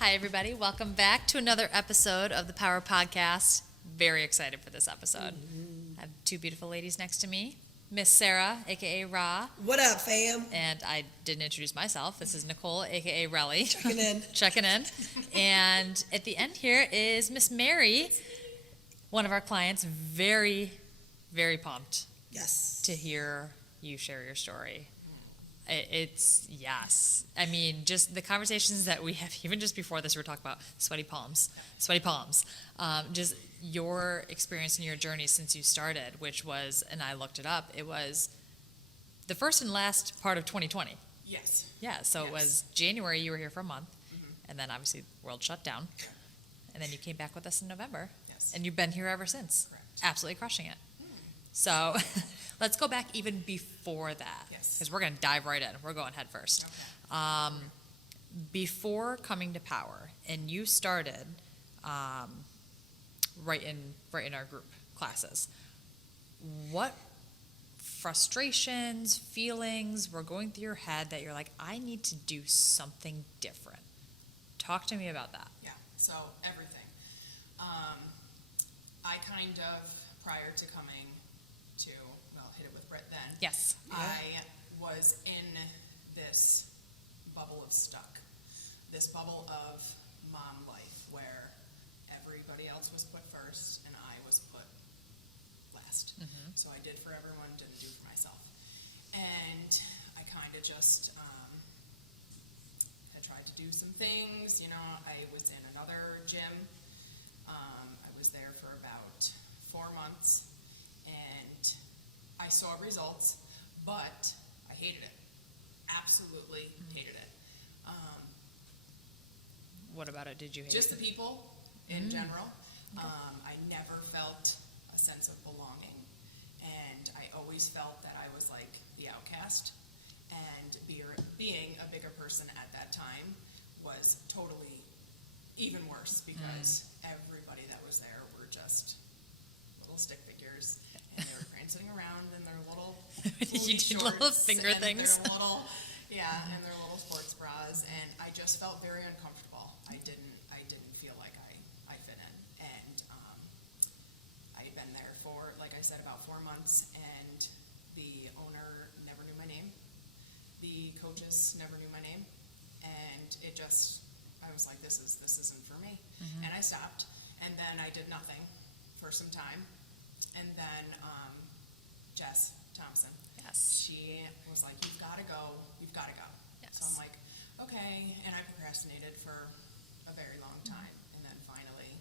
Hi, everybody. Welcome back to another episode of the Power Podcast. Very excited for this episode. I have two beautiful ladies next to me. Miss Sarah, a.k.a. Ra. What up, fam? And I didn't introduce myself. This is Nicole, a.k.a. Relly. Checking in. Checking in. And at the end here is Miss Mary, one of our clients. Very, very pumped Yes. to hear you share your story. It's, yes. I mean, just the conversations that we have, even just before this, we were talking about sweaty palms. Just your experience and your journey since you started, which was, and I looked it up, it was the first and last part of 2020. Yes. Yeah, so It was January, you were here for a month, and then obviously the world shut down, and then you came back with us in November. Yes. And you've been here ever since. Correct. Absolutely crushing it. So let's go back even before that. Yes. Because we're going to dive right in. We're going head first. Okay. Before coming to Power, and you started right in our group classes, what frustrations, feelings were going through your head that you're like, I need to do something different? Talk to me about that. Yeah. So everything. I kind of, prior to coming to, hit it with Brett then. Yes. I was in this bubble of stuck. This bubble of mom life where everybody else was put first and I was put last. So I did for everyone, didn't do for myself. And I kind of just had tried to do some things. I was in another gym. I was there for about 4 months, and I saw results, but I hated it. Absolutely hated it. What about it did you hate? Just the people in general. I never felt a sense of belonging, and I always felt that I was like the outcast, and being a bigger person at that time was totally even worse because everybody that was there were just little stick figures, and they were prancing around in their little You did shorts little finger and things. their little, and their little sports bras, and I just felt very uncomfortable. I didn't feel like I fit in, and I'd been there for, like I said, about 4 months, and the owner never knew my name. The coaches never knew my name, and I was like, this isn't for me. And I stopped, and then I did nothing for some time, and then Jess Thompson, Yes. she was like, you've got to go. Yes. So I'm like, okay, and I procrastinated for a very long time, and then finally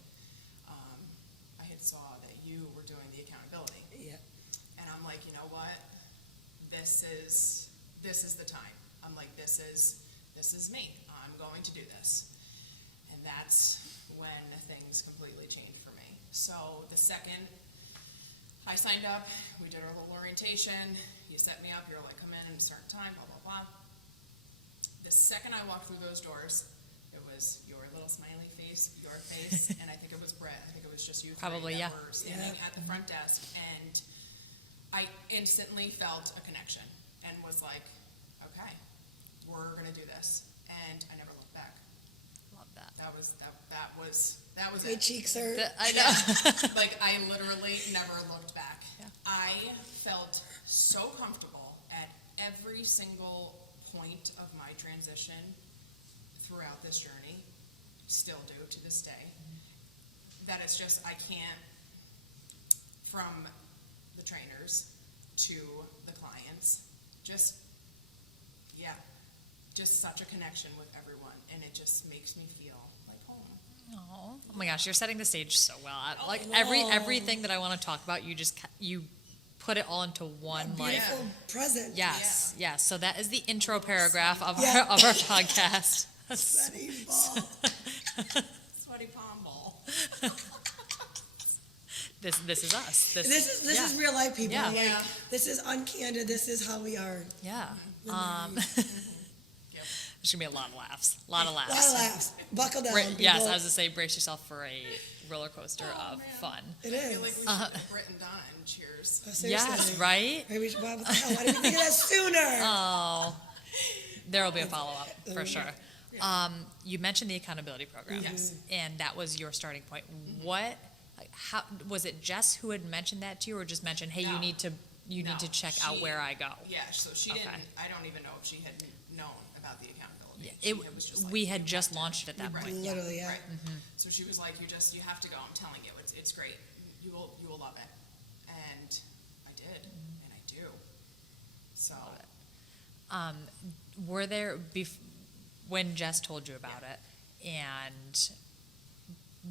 I had saw that you were doing the accountability, Yeah. and I'm like, you know what, this is the time. I'm like, this is me. I'm going to do this. And that's when things completely changed for me. So the second I signed up, we did our little orientation, you set me up, you're like, come in and start time, blah, blah, blah. The second I walked through those doors, it was your little smiley face, your face, and I think it was Brett. I think it was just you Probably, three yeah. that were standing at the front desk, and I instantly felt a connection and was like, okay, we're gonna do this. And I never looked back. Love that. That was My it. cheeks hurt. I know. Like, I literally never looked back. Yeah. I felt so comfortable at every single point of my transition throughout this journey, still do to this day, that it's just, I can't, from the trainers to the clients, just such a connection with everyone, and it just makes me feel like home. Oh my gosh, you're setting the stage so well. Like Oh. everything that I want to talk about, you put it all into one like. Beautiful present. Yes, yes. So that is the intro paragraph of Yeah. our podcast. Sweaty ball. Sweaty palm ball. This is us. This is real life, people. Yeah. Like, Yeah. this is uncandid. This is how we are. Yeah. Yep. There's gonna be a lot of laughs. A lot of A lot laughs. of laughs. Buckle down. Yes, people. I was gonna say, brace yourself for a roller coaster of man. fun. It I is. feel like we should do Britt and Donna and Cheers. Oh, seriously. Yes, right? Maybe we should, what the hell? Why didn't we think of that sooner? Oh, there will be a follow up for sure. You mentioned the accountability program. Yes. And that was your starting point. Mm-hmm. What, like, how, was it Jess who had mentioned that to you, or just mentioned, hey, you No. need to check out She- where I go? Yeah, so she Okay. didn't, I don't even know if she had known about the accountability. Yeah, She it, was just like, we "You had have just to-" launched it at that Right, point. Literally, yeah. Right. So she was like, you have to go, I'm telling you, it's great. You will love it. And I did, and I do. So, Were there, when Jess told you about it, and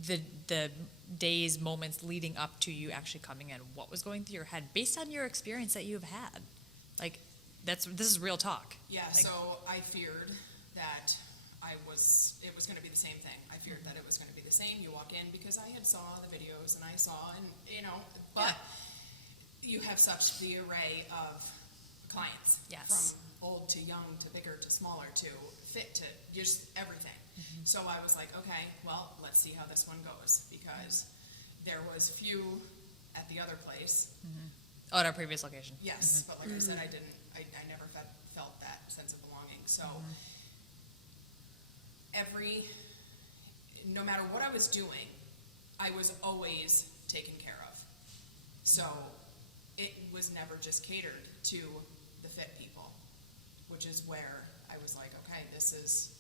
the days, moments leading up to you actually coming in, what was going through your head based on your experience that you've had? Like, this is real talk. yeah, Like- so I feared that it was gonna be the same thing. I feared that it was gonna be the same. You walk in, because I had saw the videos and I saw, and, but you have such the array of clients. Yes. From old to young to bigger to smaller to fit to just everything. So I was like, okay, well, let's see how this one goes, because there was few at the other place. Oh, at our previous location. Yes, but like I said, I never felt that sense of belonging. So no matter what I was doing, I was always taken care of. So it was never just catered to the fit people, which is where I was like, okay, this is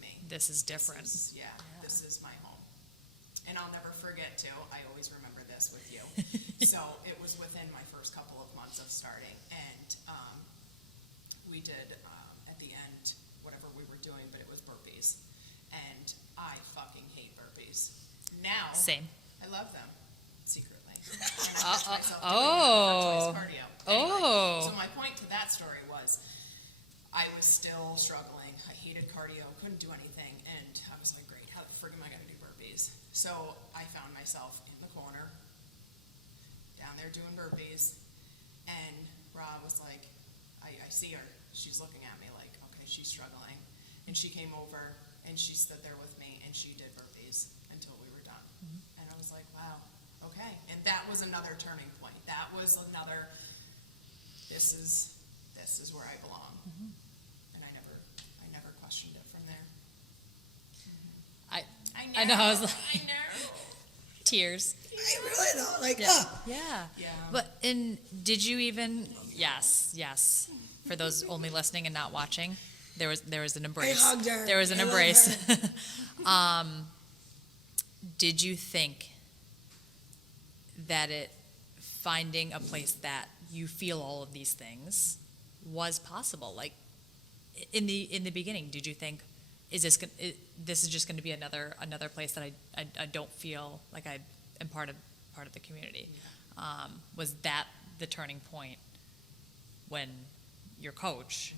me. This is different. This is my home. And I'll never forget too, I always remember this with you. So it was within my first couple of months of starting, and we did at the end whatever we were doing, but it was burpees, and I fucking hate burpees. Now Same. I love them secretly. And I catch myself doing oh. twice cardio. Oh. So my point to that story was, I was still struggling. I hated cardio, couldn't do anything, and I was like, great, how the frig am I gonna do burpees? So I found myself in the corner, down there doing burpees, and Rob was like, I see her, she's looking at me like, okay, she's struggling. And she came over, and she stood there with me, and she did burpees until we were done. And I was like, wow, okay. And that was another turning point. That was another, this is where I belong. And I never questioned it from there. I know, I was like, I know. tears. I really don't, like, Yeah. Yeah. But, and did you even, yes, for those only listening and not watching, there was an embrace. I hugged her. There was an I love embrace. Did you think that finding a place that you feel all of these things was possible? Like, in the beginning, did you think, this is just going to be another place that I don't feel like I am part of the community? Was that the turning point when your coach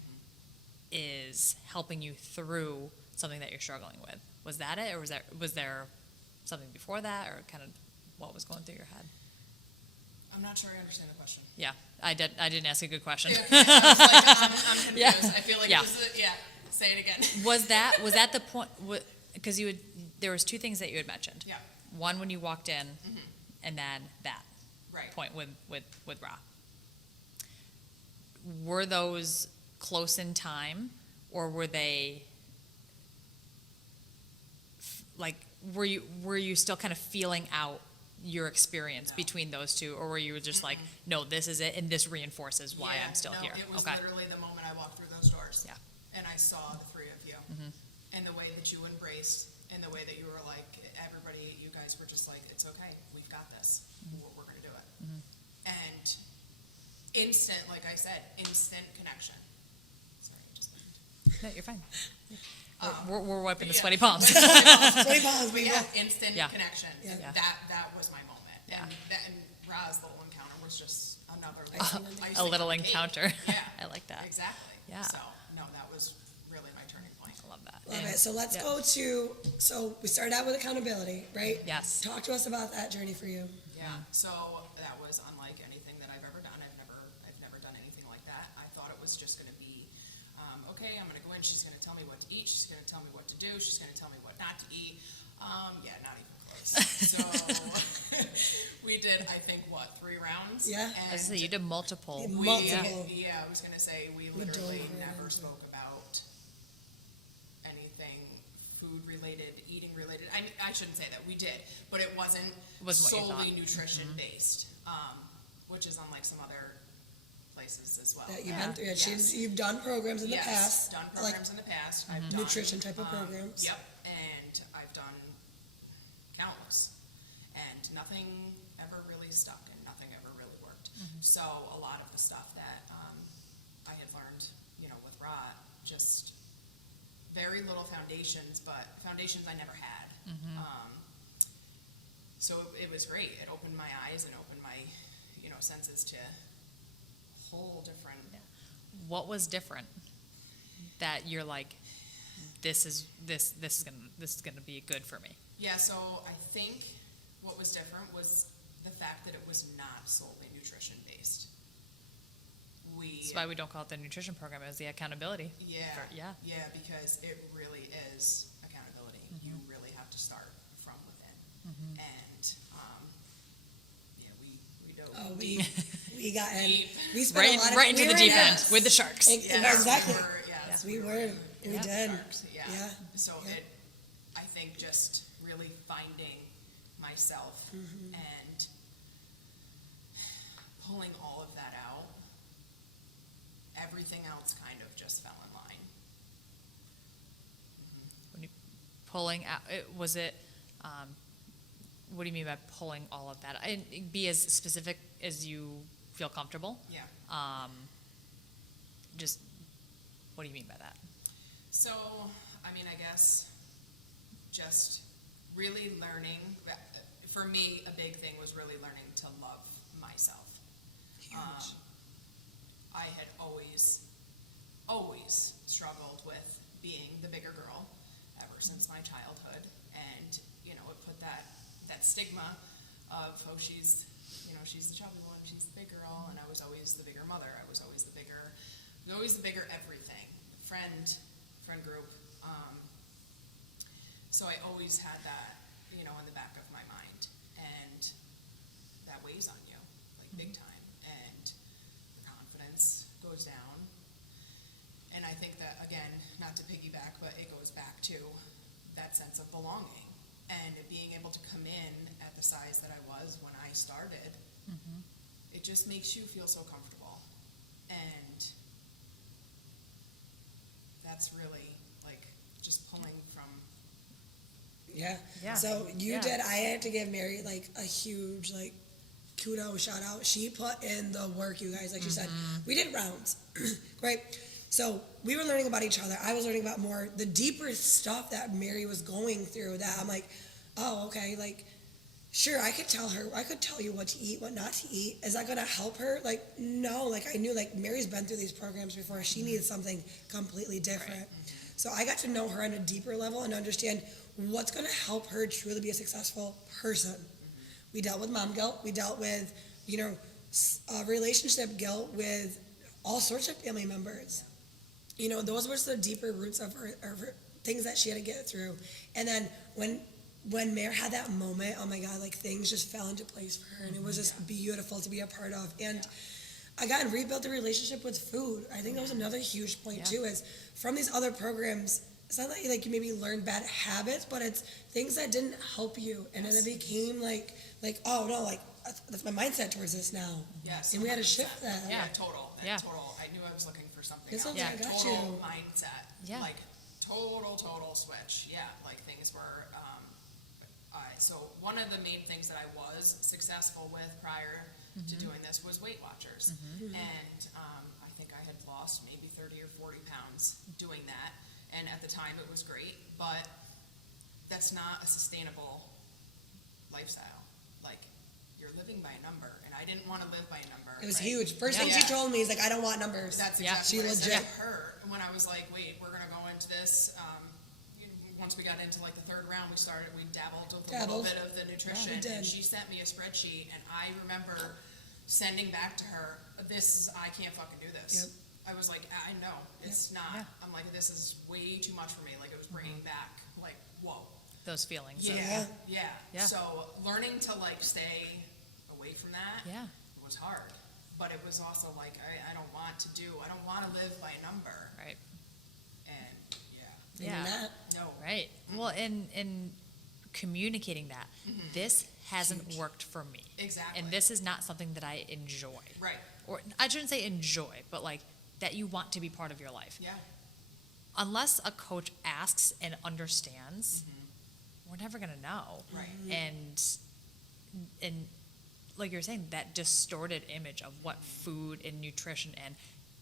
is helping you through something that you're struggling with? Was that it, or was there something before that, or kind of what was going through your head? I'm not sure I understand the question. Yeah, I didn't ask a good question. Yeah, okay. I was like, I'm confused. Yeah. I feel like Yeah. this is, say it again. Was that the point? Because there was two things that you had mentioned. Yeah, One when you walked in, and then that right. point with Ra. Were those close in time, or were they like, were you still kind of feeling out your experience No. between those two, or were you just like, no, this is it, and this reinforces why Yeah, I'm still no, here? It was Okay. literally the moment I walked through those doors. Yeah. And I saw the three of you. And the way that you embraced, and the way that you were like, everybody, you guys were just like, it's okay, we've got this. We're going to do it. And instant, like I said, instant connection. Sorry, I just No, you're fine. We're wiping the yeah. sweaty palms. Sweaty palms, But people. yeah, instant Yeah. connection. Yeah. Yeah. That was my moment. Yeah. And Ra's little encounter was just another A little icing on the cake. encounter. Yeah. I like that. Exactly. Yeah. So, no, that was really my turning point. I love that. Love And- it. So let's yeah. go to, so we started out with accountability, right? Yes. Talk to us about that journey for you. Yeah, so that was unlike anything that I've ever done. I've never done anything like that. I thought it was just gonna be, okay, I'm gonna go in, she's gonna tell me what to eat, she's gonna tell me what to do, she's gonna tell me what not to eat. Yeah, not even close. So, we did, I think, 3 rounds? Yeah. I was gonna say, you did multiple. Yeah, We, multiple. yeah, I was gonna say, we We literally dove right never into it. spoke about anything related, eating related. I shouldn't say that, we did, but it wasn't Wasn't what you solely thought. nutrition based, which is unlike some other places as well. That you've Yeah. been through. Yeah, Yes. you've done programs in the Yes, past. done like programs in the past. I've done nutrition type of programs. Yep, and I've done countless, and nothing ever really stuck, and nothing ever really worked. So a lot of the stuff that I had learned, with Rod, just very little foundations, but foundations I never had. So it was great. It opened my eyes and opened my, senses to whole different. What was different that you're like, this is gonna be good for me? Yeah, so I think what was different was the fact that it was not solely nutrition based. That's why we don't call it the nutrition program, it was the accountability. Yeah, because it really is accountability. You really have to start from within. And we dove Oh, deep. we got in. Deep. We spent a lot of Right into we the were deep in- end with the sharks. Exactly. Yes, We were. We Yeah. did. sharks, yeah. Yeah. So Yeah. I think just really finding myself and pulling all of that out, everything else kind of just fell in line. When you pulling out, was it, what do you mean by pulling all of that? And be as specific as you feel comfortable. Yeah. Just, what do you mean by that? So, I guess just really learning, for me, a big thing was really learning to love myself. Huge. I had always struggled with being the bigger girl ever since my childhood. And, it put that stigma of, oh, she's the chubby one, she's the big girl, and I was always the bigger mother. I was always the bigger everything. Friend group. So I always had that, in the back of my mind. And that weighs on you, like big time. And your confidence goes down. And I think that, again, not to piggyback, but it goes back to that sense of belonging. And being able to come in at the size that I was when I started, it just makes you feel so comfortable. And that's really, just pulling from. Yeah. Yeah. So you Yeah. did. I had to give Mary a huge kudos, shout out. She put in the work, you guys. Like she said, we did rounds, right? So we were learning about each other. I was learning about more the deeper stuff that Mary was going through. That I'm like, oh, okay. Sure, I could tell you what to eat, what not to eat. Is that gonna help her? No. I knew Mary's been through these programs before. She needs something completely different. Right. So I got to know her on a deeper level and understand what's going to help her truly be a successful person. We dealt with mom guilt. We dealt with, relationship guilt with all sorts of family members. Those were the deeper roots of her things that she had to get through. And then when Mare had that moment, oh my God, things just fell into place for her. And it was just beautiful to be a part of. And again, rebuilt the relationship with food. I think that was another huge point too, is from these other programs, it's not that you maybe learn bad habits, but it's things that didn't help you. And then it became oh no, that's my mindset towards this now. Yes. And we had to 100%. shift that. Yeah, total. Yeah. Total. I knew I was looking for something It's else. something I got Total you. mindset. Yeah. Total switch. Yeah, things were, so one of the main things that I was successful with prior to doing this was Weight Watchers. And I think I had lost maybe 30 or 40 pounds doing that. And at the time it was great, but that's not a sustainable lifestyle. You're living by a number, and I didn't want to live by a number. It was right? huge. First thing she told me is I don't want numbers. That's Yeah. exactly what I She said legit- to her when I was like, wait, we're gonna go into this. Once we got into the third round, we dabbled with a little bit of the nutrition, we did. and she sent me a spreadsheet, and I remember sending back to her, I can't fucking do this. Yep. I was like, I know, it's not. Yeah. I'm like, this is way too much for me. It was bringing back, whoa. Those feelings. of- Yeah. Yeah. So learning to stay away from that Yeah. was hard, but it was also I don't want to live by a number. Right. And And Yeah. you're not. No. Right. Well, and communicating that this hasn't worked for me. Exactly. And this is not something that I enjoy. Right. Or I shouldn't say enjoy, but like that you want to be part of your life. Yeah. Unless a coach asks and understands, we're never going to know. Right. And like you're saying, that distorted image of what food and nutrition and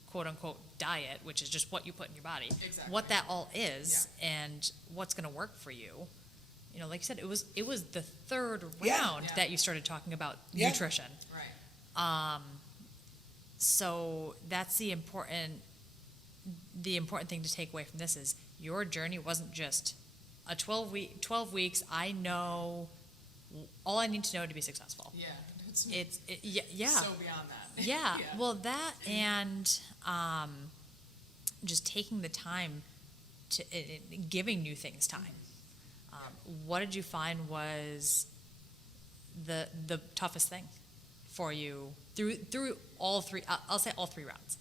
quote unquote diet, which is just what you put in your body, Exactly. what that all is and what's going to work for you. You know, like you said, it was the third Yeah. round Yeah. that you started talking about Yeah. nutrition. Right. So that's the important thing to take away from this is your journey wasn't just a 12 weeks. I know all I need to know to be successful. Yeah. Yeah. So beyond that. Yeah. Well, that and just taking the time to giving new things time. What did you find was the toughest thing for you through all three? I'll say all 3 rounds.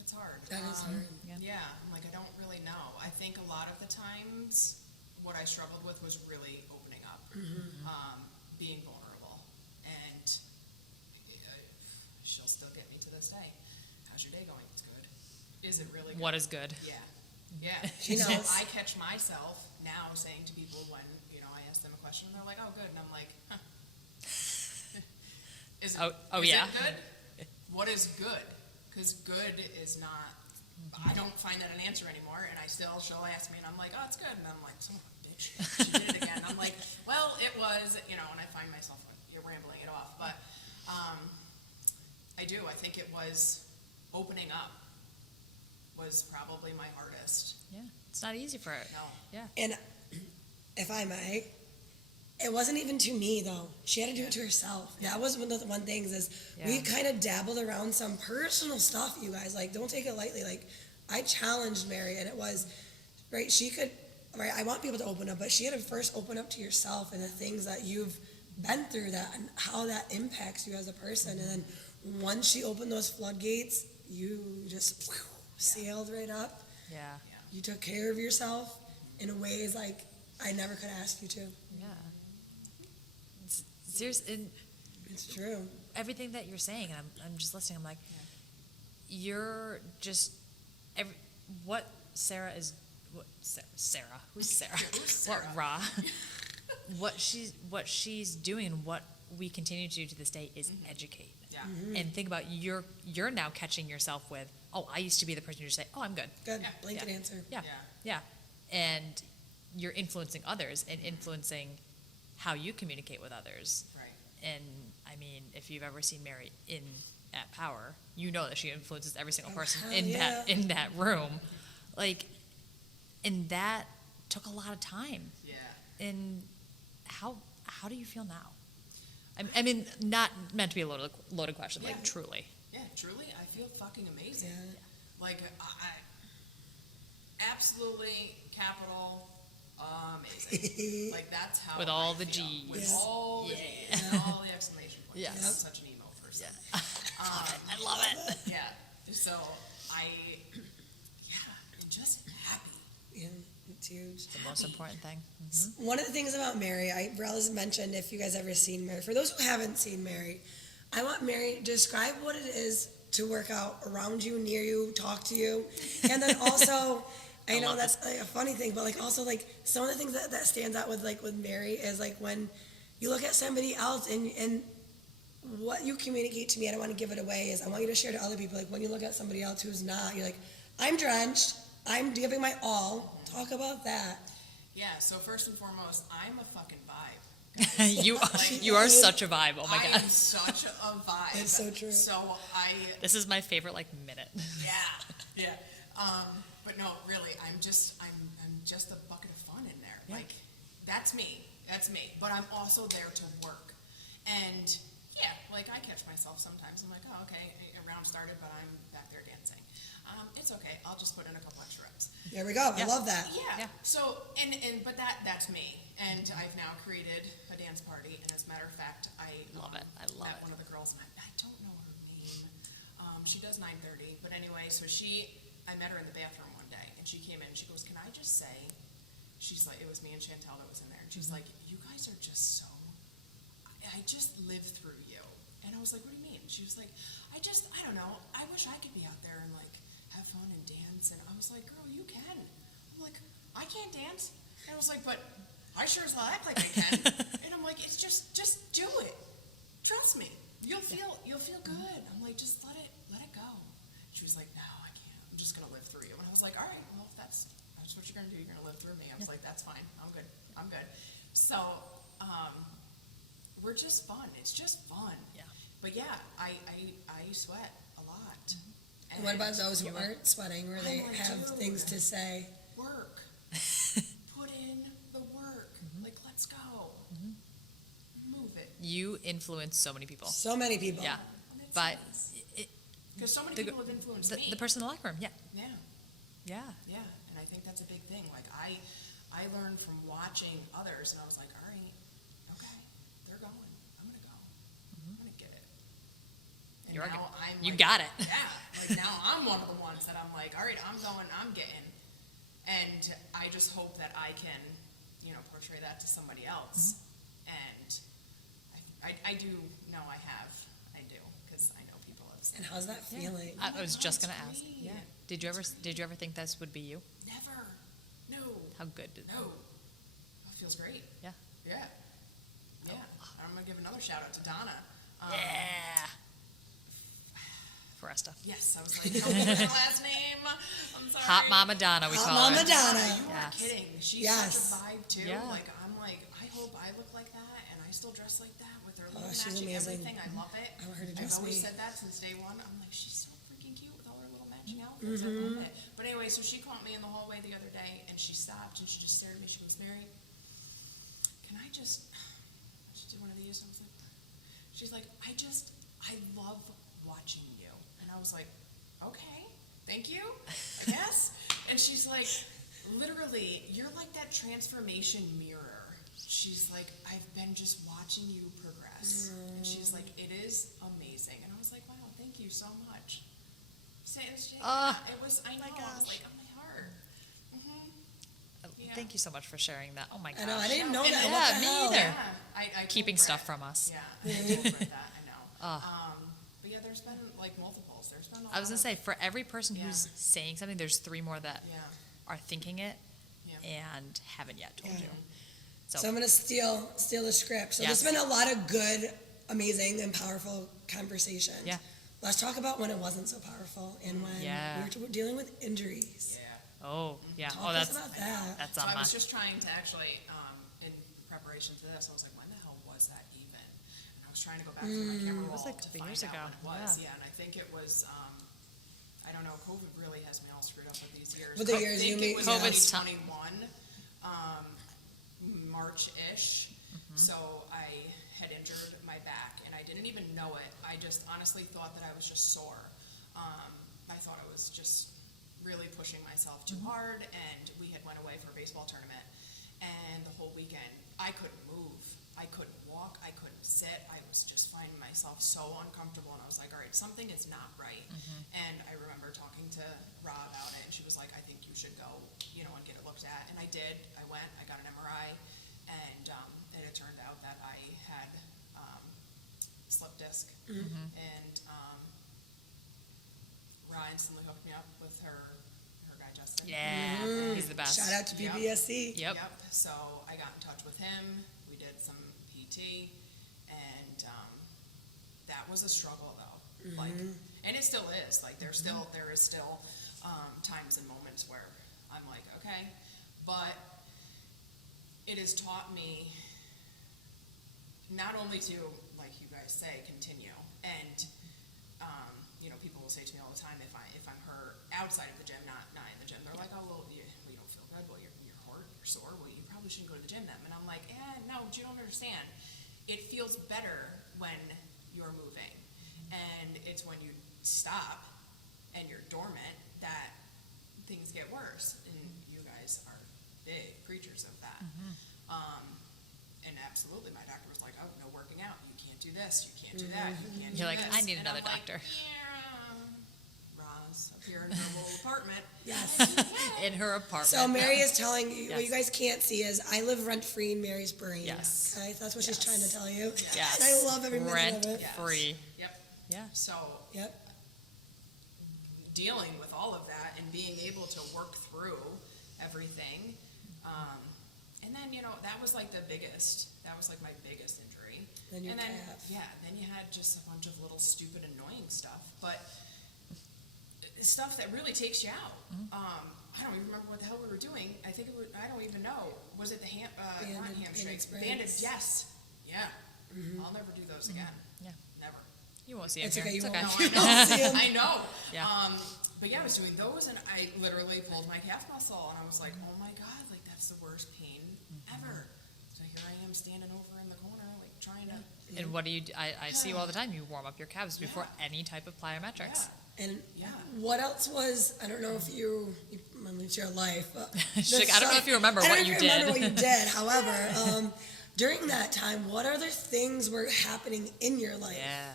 It's hard. That is hard. Yeah, I'm like, I don't really know. I think a lot of the times what I struggled with was really opening up, being vulnerable. And she'll still get me to this day. How's your day going? It's good. Is it really good? What is good? Yeah. Yeah. She So knows. I catch myself now saying to people when, I ask them a question and they're like, oh, good. And I'm like, huh. Is yeah. it good? What is good? Because good is not, I don't find that an answer anymore, and she'll ask me, and I'm like, oh, it's good, and I'm like, son of a bitch, she did it again. I'm like, well, it was, and I find myself rambling it off, but I do, I think it was opening up was probably my hardest. Yeah. It's not easy for it. No. Yeah. And if I may, it wasn't even to me though. She had to do it to herself. That was one of the things is we Yeah. kind of dabbled around some personal stuff, you guys. Like, don't take it lightly. Like, I challenged Mary, and it was, right, she could, right, I want people to open up, but she had to first open up to yourself and the things that you've been through that and how that impacts you as a person. And then once she opened those floodgates, you just sailed right up. Yeah. You took care of yourself in ways like I never could ask you to. Yeah. Seriously, and It's true. everything that you're saying, and I'm just listening. I'm like, you're just what Sarah is. What Sarah? Who's Sarah? Who's Sarah? What Ra? what she's doing, and what we continue to do to this day is educate. Yeah. And think about you're now catching yourself with, oh, I used to be the person who just say, oh, I'm good. Good. Yeah. Blanket Yeah. answer. Yeah. Yeah. And you're influencing others and influencing how you communicate with others. Right. And I mean, if you've ever seen Mary at Power, you know that she influences every single person hell in that room. Like, and that took a lot of time. Yeah. And how do you feel now? I mean, not meant to be a loaded question, like Yeah. truly. Yeah, truly, I feel fucking amazing. Yeah. Like, I absolutely capital amazing. Like, that's how With all I the feel. G's. With Yeah. all the Yeah. G's, and all the exclamation points. Yes. I'm such an emo person. Yeah. I love it. Yeah. So, I'm just happy. Yeah, it's huge. The most important thing. One of the things about Mary, Relis mentioned if you guys ever seen Mary. For those who haven't seen Mary, I want Mary to describe what it is to work out around you, near you, talk to you. And then also, I know that's like a funny thing, but like also like some of the things that stands out with Mary is like when you look at somebody else and what you communicate to me, I don't want to give it away, is I want you to share to other people. Like when you look at somebody else who's not, you're like, I'm drenched, I'm giving my all. Talk about that. Yeah, so first and foremost, I'm a fucking vibe. you are such a vibe. Oh my I god. am such a vibe. It's so true. So This is my favorite minute. yeah. But no, really, I'm just a bucket of fun in there. Yeah. Like, that's me. But I'm also there to work. And yeah, like I catch myself sometimes. I'm like, oh, okay, a round started, but I'm back there dancing. It's okay. I'll just put in a couple extra reps. There we go. I Yeah. love that. Yeah. Yeah. So but that's me. And I've now created a dance party. And as a matter of fact, I Love it. I love met it. one of the girls, and I don't know her name. She does 9:30, but anyway, so I met her in the bathroom one day, and she came in, and she goes, "Can I just say," she's like, it was me and Chantel that was in there, and she's like, "You guys are just so, I just live through you." And I was like, "What do you mean?" She was like, I don't know, I wish I could be out there and like have fun and dance." And I was like, "Girl, you can." I'm like, "I can't dance." And I was like, "But I sure as hell act like I can." And I'm like, "It's just do it. Trust me. You'll feel good." I'm like, "Just let it go." She was like, "No, I can't. I'm just gonna live through you." And I was like, "All right, well, if that's what you're gonna do. You're gonna live through me." I was like, "That's fine. I'm good." So, we're just fun. It's just fun. Yeah. But yeah, I sweat a lot. And what about those who aren't sweating, where they I'm like, have dude. things to say? Work. Put in the work. Like, let's go. Move it. You influence so many people. So many people. Yeah. And it's But nice. Because so many people have influenced me. the person in the locker room, yeah. Yeah. Yeah. Yeah, and I think that's a big thing. Like, I learned from watching others, and I was like, all right, okay, they're going. I'm gonna go. I'm gonna get it. And You are now good. I'm You like, got it. Yeah, like now I'm one of the ones that I'm like, all right, I'm going, I'm getting. And I just hope that I can, portray that to somebody else. And I do know I do, because I know people have And how's that feeling? I was just gonna It's ask. great. Yeah. Did you ever think this would be you? Never. No. How good did No. It feels great. Yeah. Yeah. Yeah. I'm going to give another shout out to Donna. Yeah. Foresta. Yes, I was like, oh, what's her last name? I'm sorry. Hot Mama Donna, we Hot call Mama her. Donna. You are Yes. kidding. She's Yes. such a vibe, too. Yeah. Like, I'm like, I hope I look like that, and I still dress like that with her little she's matching amazing. everything. I love it. I want her to I've dress always me. said that since day one. I'm like, she's so freaking cute with all her little matching outfits. I love it. But anyway, so she caught me in the hallway the other day, and she stopped, and she just stared at me. She goes, "Mary, can I just," she did one of these, and I was like, she's like, I love watching you. And I was like, okay, thank you, I guess. And she's like, literally, you're like that transformation mirror. She's like, I've been just watching you progress. And she's like, it is amazing. And I was like, wow, thank you so much. It was, I know, I was like, oh, my heart. Yeah. Thank you so much for sharing that. Oh my gosh. I know, I didn't know And that. yeah, What the me hell? either. Yeah, I Keeping told stuff Brett. from us. Yeah, I told Brett that, I know. Oh. But yeah, there's been like multiples. There's been a lot. I was gonna say, for every person Yeah. who's saying something, there's 3 more that Yeah. are thinking it Yeah. and haven't yet told Yeah. you. So I'm gonna steal the script. So Yes. there's been a lot of good, amazing, and powerful conversations. Yeah. Let's talk about when it wasn't so powerful and when Yeah. we were dealing with injuries. Yeah. Oh, yeah. Talk Oh, to us that's about that. that's So on I my. was just trying to actually, in preparation for this, I was like, when the hell was that even? And I was trying to go back to my camera roll was like a to couple find years out ago. when it was. Yeah. Yeah, and I think it was, I don't know, COVID really has me all screwed up with these years. With the I years, think you it mean- was COVID's 2021, March-ish. So I had injured my back, and I didn't even know it. I just honestly thought that I was just sore. I thought I was just really pushing myself too hard, and we had went away for a baseball tournament, and the whole weekend I couldn't move, I couldn't walk, I couldn't sit. I was just finding myself so uncomfortable, and I was like, all right, something is not right. And I remember talking to Rob about it, and she was like, I think you should go, and get it looked at. And I did. I went, I got an MRI, and it turned out that I had slip disc, and Ryan instantly hooked me up with her guy Justin. Yeah, he's the best. Shout out to Yep. BBSC. Yep. So I got in touch with him. We did some PT, and that was a struggle though. Like, and it still is. Like, there is still times and moments where I'm like, okay, but it has taught me not only to, like you guys say, continue, and people will say to me all the time if I'm hurt outside of the gym, not in the gym, they're like, oh, well, you don't feel good, well, you're hurt, you're sore, well, you probably shouldn't go to the gym then. And I'm like, no, but you don't understand. It feels better when you're moving, and it's when you stop and you're dormant that things get worse, and you guys are big creatures of that. And absolutely, my doctor was like, oh, no working out, you can't do this, you can't do that, you can't do You're like, this. I need And another I'm like, doctor. yeah, here in her little apartment. Yes. In her apartment. So Mary is telling you, what Yes. you guys can't see is I live rent-free in Mary's brain. Yes. Okay, that's what she's Yes. trying to tell you. Yes. And I love every minute Rent of it. Yes. free. Yep. Yeah. So Yep. dealing with all of that and being able to work through everything. And then, that was like that was like my biggest injury. Then your and then, calf. yeah, then you had just a bunch of little stupid, annoying stuff, but stuff that really takes you out. I don't even remember what the hell we were doing. I think I don't even know. Was it the not hamstring? Banded, yes. Yeah. I'll never do those again. Yeah. Never. You won't see him It's here. okay, you It's won't. okay. No, I See 'em. know. I know. Yeah. But yeah, I was doing those, and I literally pulled my calf muscle, and I was like, oh my god, like that's the worst pain ever. So here I am standing over in the corner, like trying to. And what do you do? I see you all the time. You warm up your calves before any type of plyometrics. And Yeah. what else was, I don't know if I mean, it's your life, but She's like, I don't know if you remember what you I don't did. remember what you did. However, during that time, what other things were happening in your life? Yeah.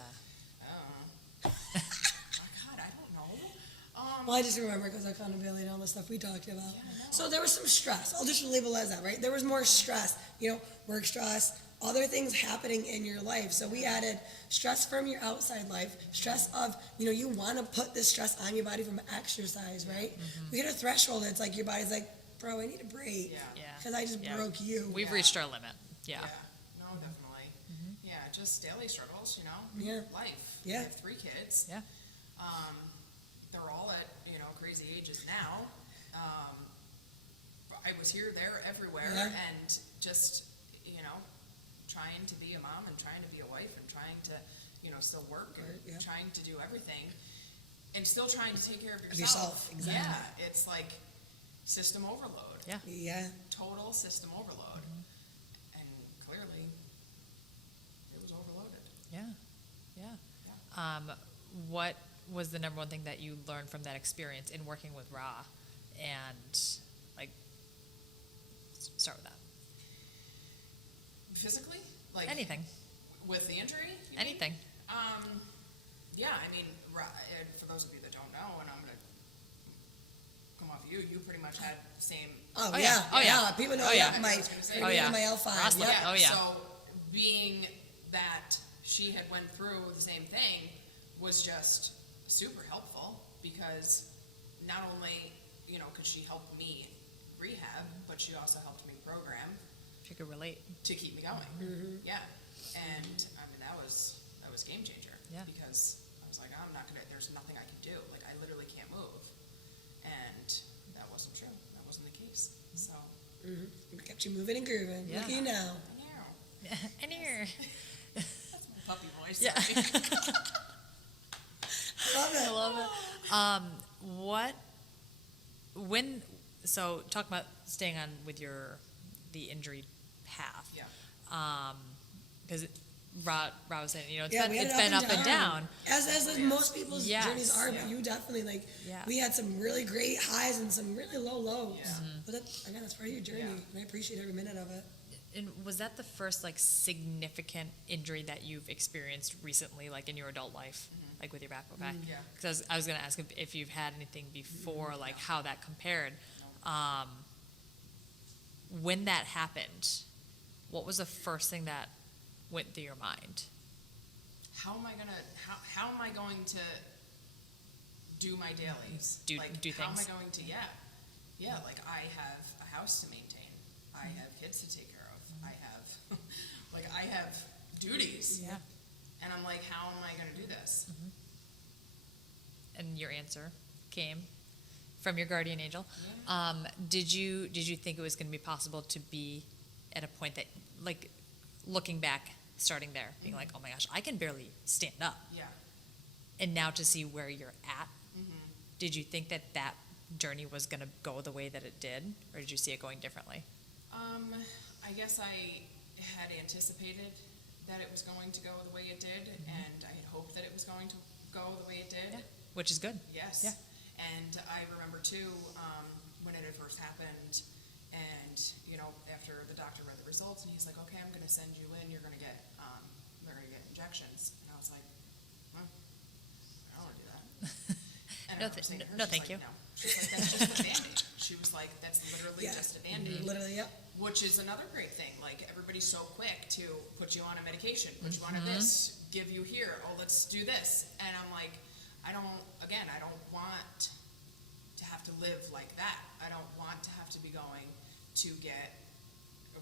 Oh my god, I don't know. Well, I just remember because accountability and all the stuff we talked about. Yeah, I know. So there was some stress. I'll just label it as that, right? There was more stress, work stress, other things happening in your life. So we added stress from your outside life, stress of, you want to put this stress on your body from exercise, right? We hit a threshold. It's like your body's like, bro, I need a break. Yeah. Yeah. Because I just Yeah. broke you. We've Yeah. reached our limit. Yeah. No, definitely. Yeah, just daily struggles, Yeah. Life. Yeah. I have 3 kids. Yeah. They're all at, crazy ages now. I was here, there, everywhere, Yeah. and just, trying to be a mom and trying to be a wife and trying to, still work and Right, yeah. trying to do everything and still trying to take care of yourself. yourself, exactly. Yeah, it's like system overload. Yeah. Yeah. Total system overload. And clearly, it was overloaded. Yeah. Yeah. What was the number one thing that you learned from that experience in working with Ra? And start with that. Physically? Like Anything. with the injury? you mean? Anything. Yeah, I mean, and for those of you that don't know, and I'm going to come off you pretty much had the same. Oh, Oh, yeah. yeah. Oh, yeah. People know Oh, yeah. my, I was gonna say. Oh, yeah. my L5. Wrestling. Yep. Oh, yeah. So being that she had went through the same thing was just super helpful because not only, could she help me rehab, but she also helped me program If you could relate. to keep me going. Yeah. And I mean, that was game changer. Yeah. Because I was like, there's nothing I can do. Like, I literally can't move. And that wasn't true. That wasn't the case. So, It kept you moving and grooving. Yeah. Look at you now. yeah. And here. That's my puppy voice. Yeah. Sorry. Love it. I love it. So talk about staying on with the injury path. Yeah. Because Ra was saying, it's Yeah, been, we had it's it been up and down. As most people's Yes. journeys are, Yeah. but you definitely Yeah. we had some really great highs and some really low lows. Yeah. But that's part of your journey, Yeah. and I appreciate every minute of it. And was that the first significant injury that you've experienced recently, in your adult life, with your back? Okay. Yeah. Because I was going to ask if you've had anything before, how that compared. When that happened, what was the first thing that went through your mind? How am I going to do my dailies? Do How am I things. going to, yeah, I have a house to maintain. I have kids to take care of. I have duties. Yeah. And I'm like, how am I going to do this? And your answer came from your guardian angel. Yeah. Did you think it was going to be possible to be at a point that, looking back, starting there, being like, oh my gosh, I can barely stand up, Yeah. and now to see where you're at, Mm-hmm. did you think that journey was going to go the way that it did, or did you see it going differently? I guess I had anticipated that it was going to go the way it did, and I had hoped that it was going to go the way it did. Yeah. Which is good. Yes. Yeah. And I remember too, when it had first happened, and after the doctor read the results, and he's like, "Okay, I'm going to send you in. You're going to get, they're going to get injections." And I was like, "I don't want to do that." And No, I remember saying to her, no, she's thank like, you. no. She's like, that's just a Band-Aid. She was like, that's literally Yeah. just a Band-Aid. Literally, yep. Which is another great thing. Like, everybody's so quick to put you on a medication, put you on a this, give you here, oh, let's do this. And I'm like, I don't want to have to live like that. I don't want to have to be going to get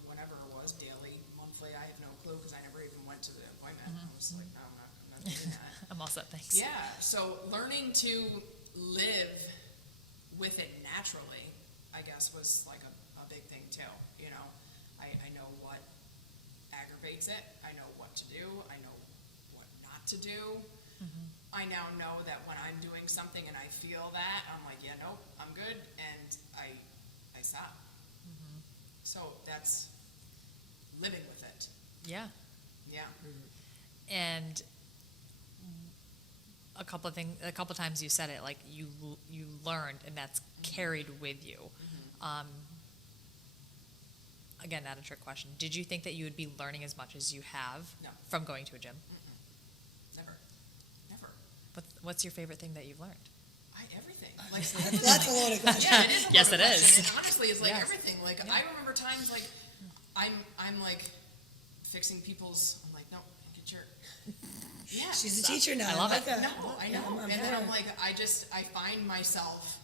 whatever it was, daily, monthly, I have no clue, because I never even went to the appointment. I was like, no, I'm not doing that. I'm all set, thanks. Yeah, so learning to live with it naturally, I guess, was like a big thing too. You know, I know what aggravates it. I know what to do. I know what not to do. I now know that when I'm doing something and I feel that, I'm like, yeah, nope, I'm good, and I stop. So that's living with it. Yeah. Yeah. And a couple of times you said it, like you learned, and that's carried with you. Again, not a trick question. Did you think that you would be learning as much as you have No. from going to a gym? Never. What's your favorite thing that you've learned? Everything. Like, That's a loaded question. yeah, it is a Yes, loaded it is. question. It honestly is like Yes. everything. Like I remember times like I'm like fixing people's. I'm like, no, get your. Yeah. She's a teacher now. I love it. that. No, I know. I'm And then there. I'm like, I find myself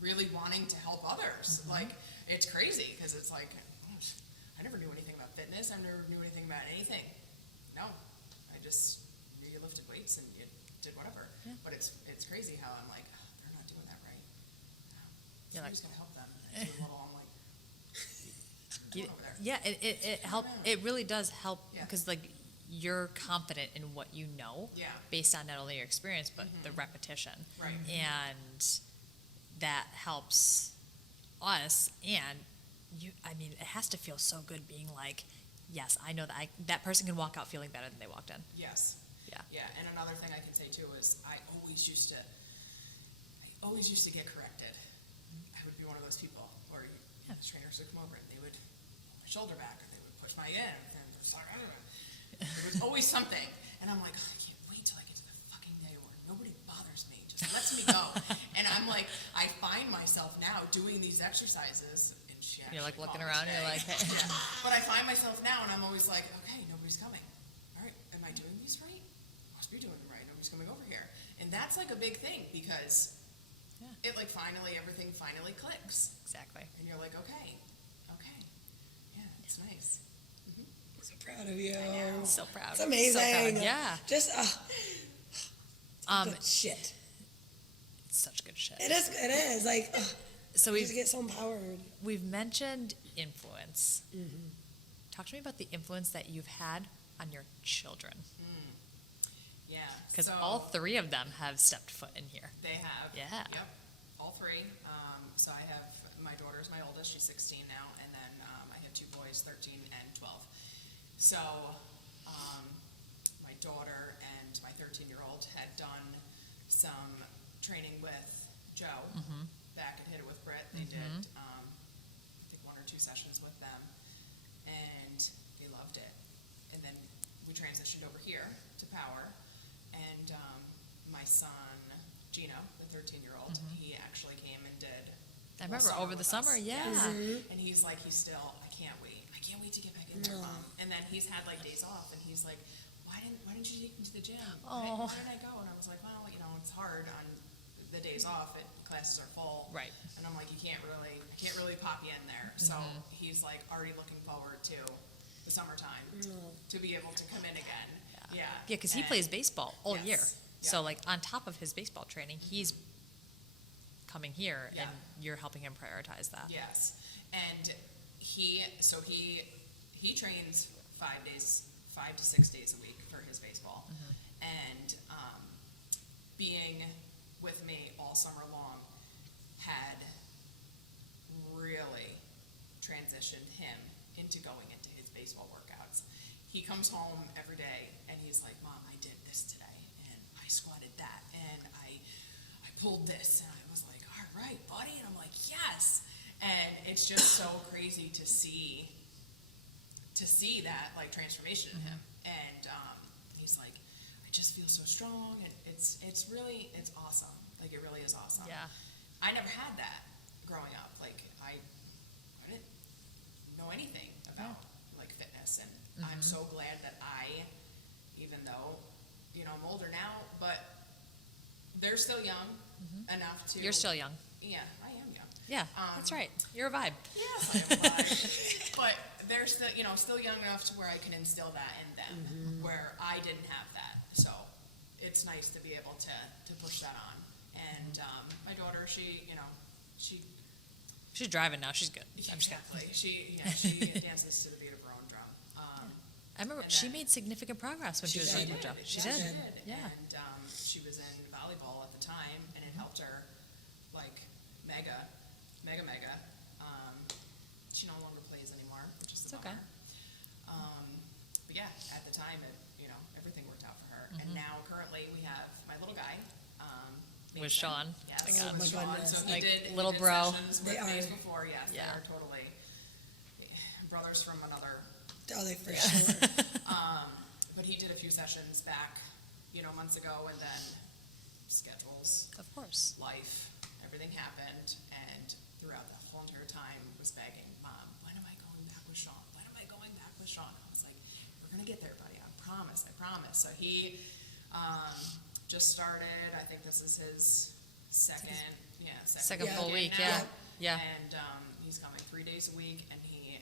really wanting to help others. Like it's crazy because it's like I never knew anything about fitness. I never knew anything about anything. No, I just knew you lifted weights and you did whatever. Yeah. But it's crazy how I'm like, oh, they're not doing that right. You're So like- just gotta help them. Do a little, I'm like, You- over there. yeah, it help. It really does help Yeah. because like you're confident in what you know Yeah. based on not only your experience but the repetition. Right. And that helps us. And I mean, it has to feel so good being like, yes, I know that that person can walk out feeling better than they walked in. Yes. Yeah. Yeah, and another thing I can say too is I always used to get corrected. I would be one of those people where Yeah. the trainers would come over and they would pull my shoulder back or they would push my in and sorry, I don't know. There was always something, and I'm like, oh, I can't wait till I get to the fucking day where nobody bothers me, just lets me go. And I'm like, I find myself now doing these exercises, and she You're like actually looking called me around, and you're today. like, hey. Yeah. But I find myself now, and I'm always like, okay, nobody's coming. All right, am I doing these right? Must be doing them right. Nobody's coming over here. And that's like a big thing because Yeah. it like everything finally clicks. Exactly. And you're like, okay. Yeah, it's nice. I'm so proud of you. know. So proud. It's amazing. So proud. Yeah. Just Um, good shit. It's such good shit. It is. It is. Like, So you just get so empowered. we've mentioned influence. Talk to me about the influence that you've had on your children, Yeah. because so all three of them have stepped foot in here. they have. Yeah. Yep. All three. So I have my daughter's my oldest. She's 16 now, and then I have two boys, 13 and 12. So my daughter and my 13-year-old had done some training with Joe back at Hit It With Britt. They did, I think, 1 or 2 sessions with them, and they loved it. And then we transitioned over here to Power, and my son, Gino, the 13-year-old, he actually came and did I whole remember over the with summer, us. yeah. Yes. And he's like, I can't wait to get back in there, Mom. And then he's had like days off, and he's like, why didn't you take me to the gym? Why didn't I go? And I was like, well, it's hard on the days off. Classes are full. Right. And I'm like, I can't really pop you in there. So he's like already looking forward to the summertime to be able to come in again. Yeah. Yeah, because he And- plays baseball all year. Yes. So, Yeah. like, on top of his baseball training, he's coming here, Yeah. and you're helping him prioritize that. Yes, and he trains 5 to 6 days a week for his baseball, and being with me all summer long had really transitioned him into going into his baseball workouts. He comes home every day and he's like, Mom, I did this today, and I squatted that, and I pulled this, and I was like, all right, buddy, and I'm like, yes. And it's just so crazy to see that like transformation in him. And he's like, I just feel so strong, and it's awesome. Like, it really is awesome. Yeah. I never had that growing up. Like, I didn't know anything about like fitness, and I'm so glad that even though, I'm older now, but they're still young enough to. You're still young. Yeah, I am young. Yeah, that's right. You're a vibe. Yes, I am alive. But they're still, still young enough to where I can instill that in them, where I didn't have that. So it's nice to be able to push that on. And my daughter, she She's driving now. She's good. I'm just exactly. She dances to the beat of her own drum. I remember And she then- made significant progress when she was did. doing her job. She Yeah, did. Yeah. And she was in volleyball at the time, and it helped her like mega. She no longer plays anymore, which is It's a okay. bummer. But yeah, at the time, everything worked out for her. And now currently we have my little guy. With Mason. Sean. Yes, Oh my with Sean. goodness. So he Like, did little he did bro. sessions They with are. days before. Yes, Yeah. they are totally brothers from another. Oh, they for sure. But he did a few sessions back, months ago, and then schedules, Of course. life, everything happened, and throughout that whole entire time was begging, Mom, when am I going back with Sean? When am I going back with Sean? I was like, we're gonna get there, buddy, I promise. So he just started, I think this is his second Second full weekend week, now. yeah. And he's coming 3 days a week, and he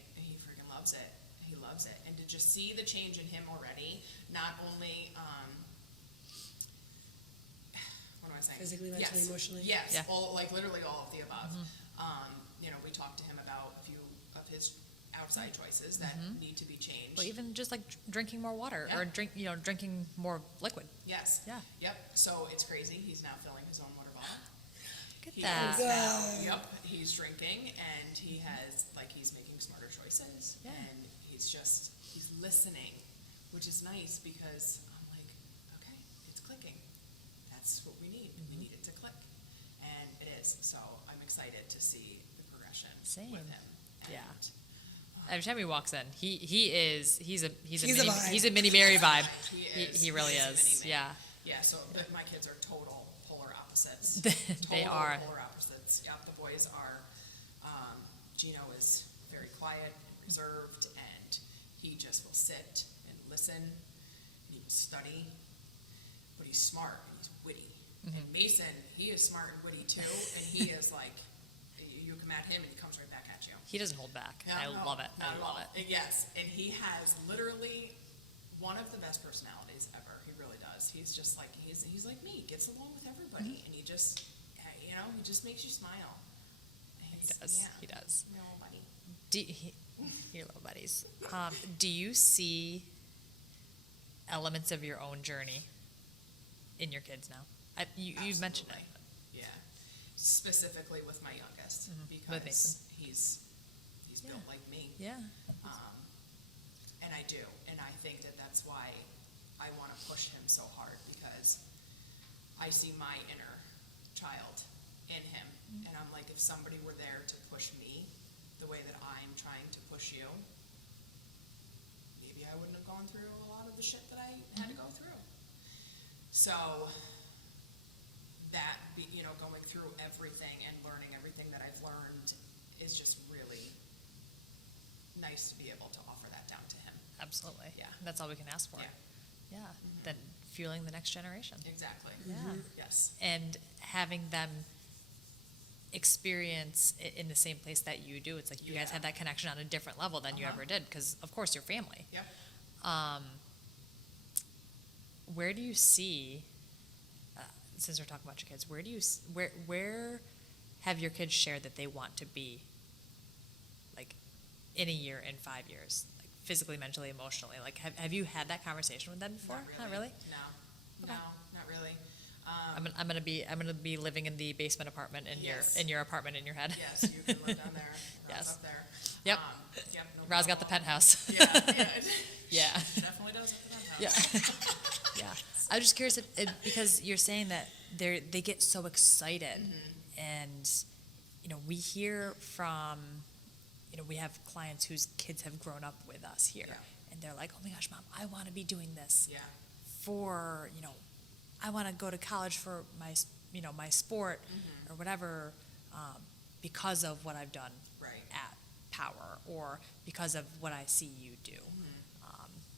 freaking loves it. He loves it. And to just see the change in him already, not only, what am I saying? Physically, mentally, Yes. emotionally. Yes, Yeah. literally all of the above. We talked to him about a few of his outside choices that need to be changed. Well, even just like drinking more water Yeah. or drinking more liquid. Yes. Yeah. Yep. So it's crazy. He's now filling his own water bottle. Look at He that. is now, he's drinking, and he has, he's making smarter choices. Yeah. And he's listening, which is nice because I'm like, okay, it's clicking. That's what we need. We need it to click. And it is. So I'm excited to see the progression Same. with him. Yeah. And, Every time he walks in, he's a vibe. mini Mary vibe. He He really is a is. mini-me. Yeah. Yeah, so but my kids are total polar opposites. They Total are. polar opposites. Yeah, the boys are. Gino is very quiet and reserved, and he just will sit and listen. And he will study, but he's smart and he's witty. Mm-hmm. And Mason, he is smart and witty too, and he is like, you come at him and he comes right back at you. He doesn't hold back. No, I no, love it. not I at love all. it. Yes, and he has literally one of the best personalities ever. He really does. He's just like he's like me. Gets along with everybody, and he just he just makes you smile. He does. Yeah. He does. No, buddy. Your little buddies. Do you see elements of your own journey in your kids now? You've mentioned it. Absolutely. Yeah, specifically with my youngest With Mason. because he's built like me. Yeah. And I do, and I think that that's why I want to push him so hard, because I see my inner child in him, and I'm like, if somebody were there to push me the way that I'm trying to push you, maybe I wouldn't have gone through a lot of the shit that I had to go through. So that, going through everything and learning everything that I've learned is just really nice to be able to offer that down to him. Absolutely. Yeah. That's all we can ask for. Yeah. Yeah. Then fueling the next generation. Exactly. Yeah. Yes. And having them experience it in the same place that you do. It's like you guys Yeah. have that connection on a different level than you Uh-huh. ever did, because of course you're family. Yep. Where do you see, since we're talking about your kids, where have your kids shared that they want to be, like, in a year, in 5 years, like physically, mentally, emotionally? Like, have you had that conversation with them before? Not really. No. Okay. No, not really. I'm gonna be living in the basement apartment in Yes. your apartment in your head. Yes, you can live down there. Rob's Yes. up there. Yep. Yep. No Roz got the problem. penthouse. Yeah. Yeah. Yeah. She definitely does at the penthouse. Yeah. Yeah. I was just curious because you're saying that they get so excited, and we hear from, we have clients whose kids have grown up with us here, Yeah. and they're like, oh my gosh, Mom, I want to be doing this Yeah. for, I want to go to college for my, my sport or whatever, because of what I've done Right. at Power or because of what I see you do.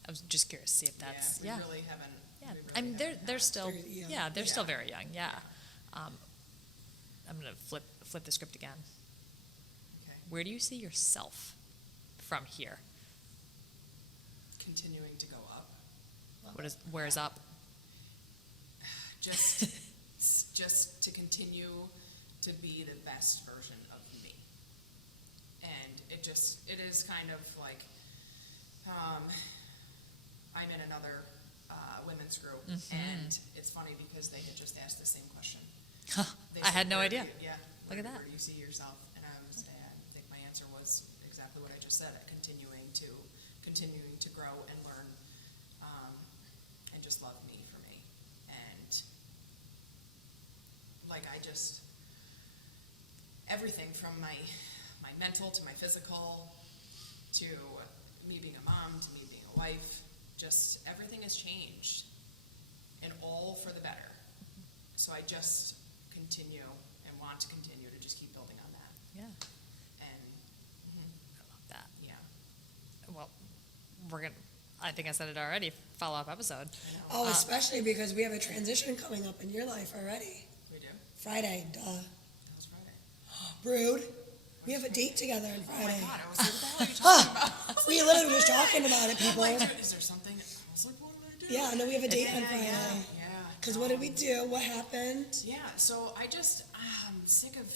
I was just curious to see if that's, We really haven't. Yeah, we really I mean, they're haven't still, Very young. they're still Yeah. very young, yeah. I'm gonna flip the script again. Okay. Where do you see yourself from here? Continuing to go up. Where's up? Just to continue to be the best version of me. And it is kind of like, I'm in another women's group, and it's funny because they had just asked the same question. They I said, had no "Where do idea. you-" Yeah. Look at that. Where do you see yourself? And I think my answer was exactly what I just said, continuing to grow and learn, and just love me for me. And like everything from my mental to my physical to me being a mom to me being a wife, just everything has changed, and all for the better. So I just continue and want to continue to just keep building on that. Yeah, And I love that. yeah, Well, I think I said it already, follow-up episode. I know. Oh, especially because we have a transition coming up in your life already. We do. Friday, duh. That was Friday. Rude. We have a date together on Oh my Friday. God! I was like, what the hell are you talking about? We literally were just talking about it, I'm people. like, dude, is there something? I was like, what did I do? Yeah, no, we have a date on Yeah, Friday. yeah. Because what did we do? What happened? Yeah. So I'm sick of.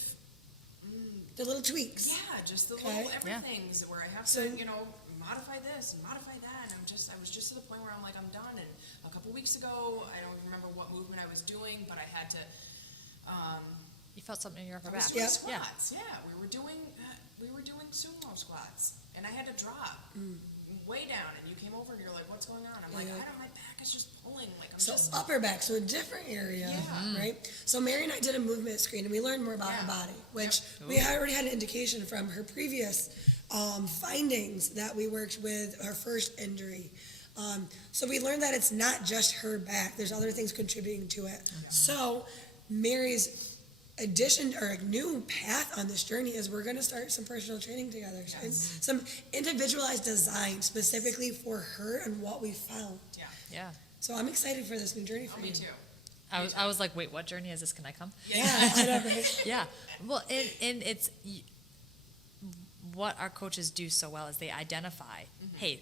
The little tweaks. Yeah, just the Okay. little everythings where I have So- to, modify this and modify that, and I was just to the point where I'm like, I'm done. And a couple weeks ago, I don't remember what movement I was doing, but I had to. You felt something in your upper I was back. doing Yeah. squats. Yeah, we were doing sumo squats, and I had to drop way down. And you came over and you're like, "What's going on?" I'm like, Yeah. "I don't. My back is just pulling. Like I'm So just." upper back, so a different area, Yeah. right? So Mary and I did a movement screen, and we learned more about Yeah. her body, which Yep. we had already had an indication from her previous findings that we worked with her first injury. So we learned that it's not just her back; there's other things contributing to it. So Mary's addition or a new path on this journey is we're going to start some personal training together, Yes. some individualized design specifically for her and what we found. Yeah. Yeah. So I'm excited for this new journey Oh, for me you. too. I was like, wait, what journey is this? Can I come? Yeah, I know, right? Yeah. Well, and it's what our coaches do so well is they identify, hey,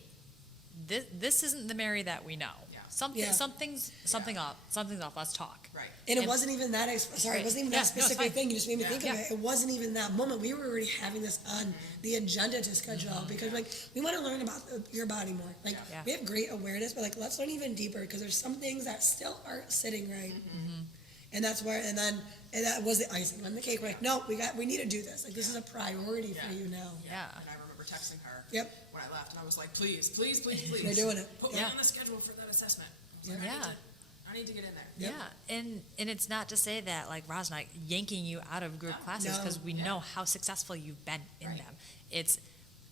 this isn't the Mary that we know. Yeah. Something's off. Let's talk. Right. And it And- wasn't even that, sorry, it wasn't even Yeah, that no, it's specific fine. thing, you just made me Yeah. think of it. It wasn't even that moment, we were already having this on the agenda to schedule, because like, we want to learn about your body more. Like, Yeah. we have great awareness, but like, let's learn even deeper, because there's some things that still aren't sitting right. And that's where, and that was the icing on the cake, we're like, no, we need to do this, like, this is a priority for Yeah. you now. Yeah. And I remember texting her. Yep. When I left, and I was like, please, please, please, please. They're doing it. Put Yeah. me on the schedule for that assessment. I was like, Yeah. I need to get in there. Yep. Yeah, and it's not to say that like Roz and I yanking you out of group No. classes because we Yeah. know how successful you've been in Right. them. It's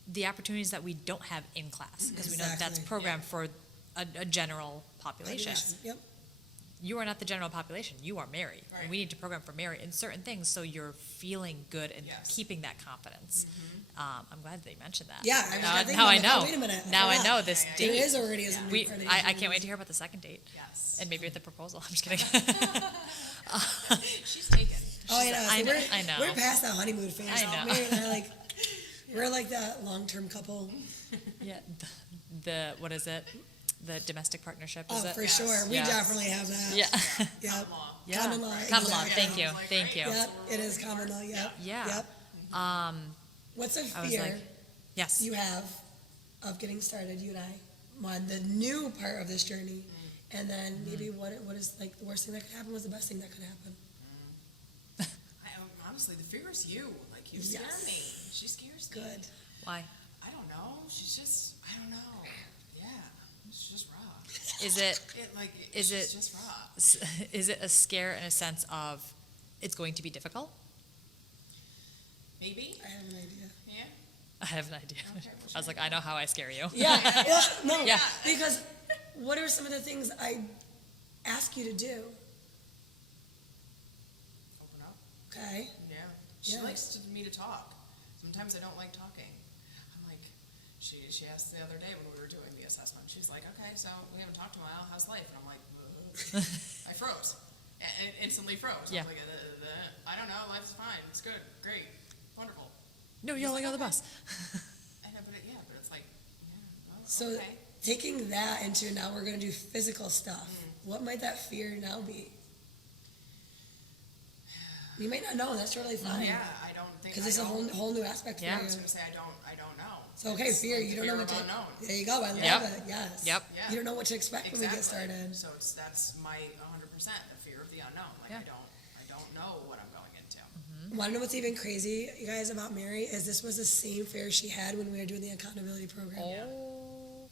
the opportunities that we don't have in class because we know that's Exactly. programmed for a general population. Yep. You are not the general population. You are Mary. Right. And we need to program for Mary in certain things so you're feeling good and Yes. keeping that confidence. I'm glad that you mentioned that. Yeah, I was now, thinking now about I it. know. Oh, wait a minute. Now I forgot. know this There date. is already a new part of the I can't wait to hear about the second date. Yes. And maybe with the proposal. I'm just kidding. She's taken. Oh, I know. I So know, we're, I know. We're past that honeymoon phase. I now. know. Mary and I, like, we're like that long-term couple. Yeah, the what is it? The domestic partnership, is Oh, it? for Yes. sure. We Yeah. definitely have that. Yeah. Yep. Common law. Yeah. Common law. Common law, exactly. thank you, Like, thank right? you. Yep, So it we're is common law, yep. Yeah. Yep. What's a I was fear like, yes. you have of getting started, you and I, on the new part of this journey? And then maybe what is like the worst thing that could happen? What's the best thing that could happen? Honestly, the fear is you. Like, you scare Yes. me. She scares me. Good. Why? I don't know. I don't know. Yeah. It's just raw. Is it It's it- just raw. is it a scare in a sense of it's going to be difficult? Maybe. I have an idea. Yeah. I have an idea. Okay, I was like, I know how I scare you. Yeah, yeah, no, Yeah. because what are some of the things I ask you to do? Okay. Yeah. She Yeah. likes me to talk. Sometimes I don't like talking. I'm like, she asked the other day when we were doing the assessment, she's like, okay, so we haven't talked in a while, how's life? And I'm like, ugh. I froze. And instantly froze. Yeah. I was like, I don't know, life's fine, it's good, great, wonderful. No yelling on the bus. I know, but it's like, yeah, well, So okay. taking that into now we're going to do physical stuff. What might that fear now be? You may not know. That's totally fine. Yeah, I don't think. Because it's a whole new aspect Yeah. for I was you. gonna say I don't know. So okay, It's fear. like You don't know fear what of to. unknown. There you go. I love Yep. it. Yes. Yep. Yeah. You don't know what to expect when we get started. So that's my 100%, the fear of the unknown. Like Yeah. I don't know what I'm going into. Want to know what's even crazy, you guys, about Mary is this was the same fear she had when we were doing the accountability program. Oh,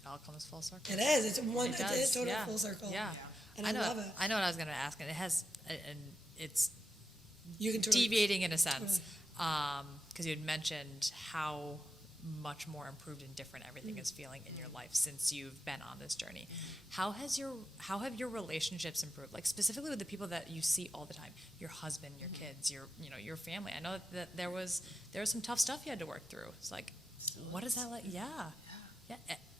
it all comes full circle. It is. It's one. It It's does, total yeah. full circle. Yeah. And I know, love it. I know what I was going to ask, and it has, and it's You can totally. deviating in a sense, because you had mentioned how much more improved and different everything is feeling in your life since you've been on this journey. How have your relationships improved? Like specifically with the people that you see all the time, your husband, your kids, your family. I know that there was some tough stuff you had to work through. It's like, what is that like? Yeah.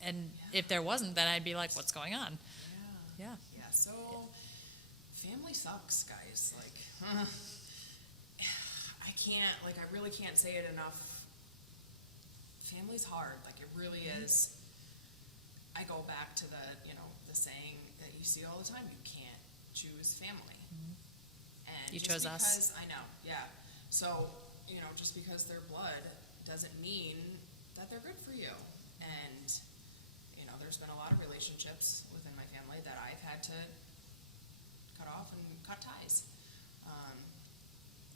And if there wasn't, then I'd be like, what's going on? Yeah. Yeah, so family sucks, guys. Like, I really can't say it enough. Family's hard, like it really is. I go back to the saying that you see all the time, you can't choose family. And You just chose because, us. I know, yeah. So, just because they're blood doesn't mean that they're good for you. And, there's been a lot of relationships within my family that I've had to cut off and cut ties.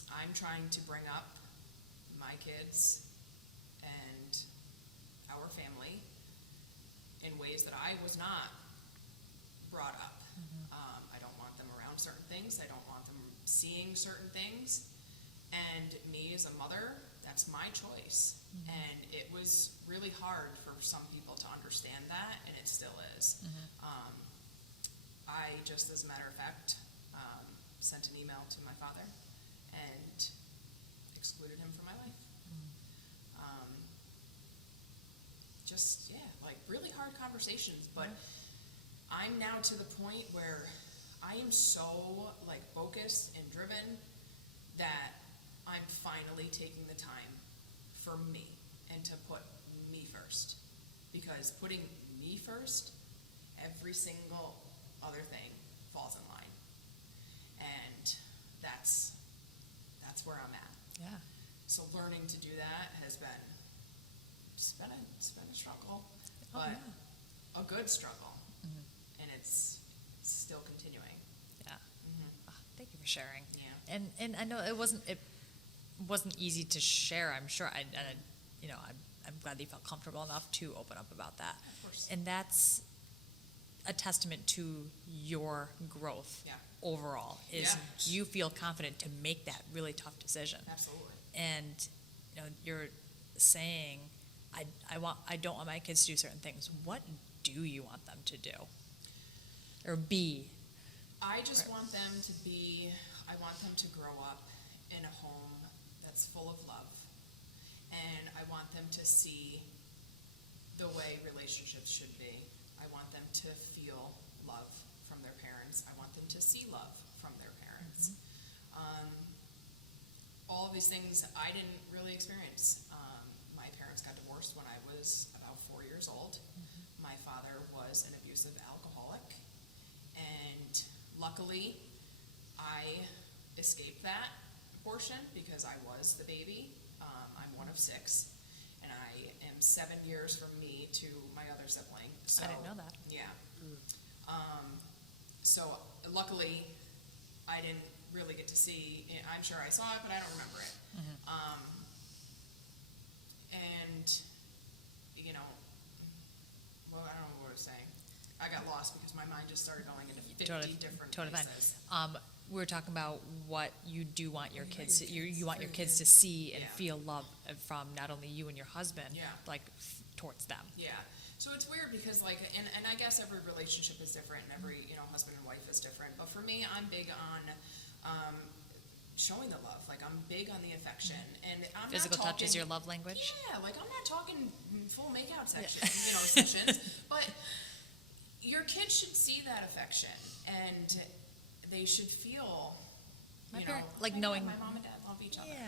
I'm trying to bring up my kids and our family in ways that I was not brought up. I don't want them around certain things. I don't want them seeing certain things. And me as a mother, that's my choice. And it was really hard for some people to understand that, and it still is. I just, as a matter of fact, sent an email to my father and excluded him from my life. Really hard conversations, but I'm now to the point where I am so focused and driven that I'm finally taking the time for me and to put me first, because putting me first, every single other thing falls in line, and that's where I'm at. Yeah. So learning to do that has been a struggle, Oh, but yeah. a good struggle, and it's still continuing. Yeah. Thank you for sharing. Yeah. And I know it wasn't easy to share. I'm sure. I'm glad that you felt comfortable enough to open up about that. Of course. And that's a testament to your growth. Yeah. Overall, is Yeah. you feel confident to make that really tough decision. Absolutely. And you're saying, I don't want my kids to do certain things. What do you want them to do or be? I just Right. want them to I want them to grow up in a home that's full of love. And I want them to see the way relationships should be. I want them to feel love from their parents. I want them to see love from their parents. All of these things I didn't really experience. My parents got divorced when I was about 4 years old. My father was an abusive alcoholic, and luckily I escaped that portion because I was the baby. I'm one of 6, and I am 7 years from me to my other sibling. So, I didn't know that. Yeah. So luckily I didn't really get to see, I'm sure I saw it, but I don't remember it. And, well, I don't know what I was saying. I got lost because my mind just started going into 50 different places. Fine. We were talking about what you do want your kids to, you want for your your kids to kids. see and Yeah. feel love from not only you and your husband, Yeah. towards them. Yeah. So it's weird because and I guess every relationship is different and every, husband and wife is different. But for me, I'm big on showing the love. Like, I'm big on the affection, and I'm Physical not talking, touch is your love language? Yeah, like, I'm not talking full makeout section, sessions, but your kids should see that affection, and they should feel, My you parent- know, like "Oh my knowing- God, my mom and dad love each other. Yeah.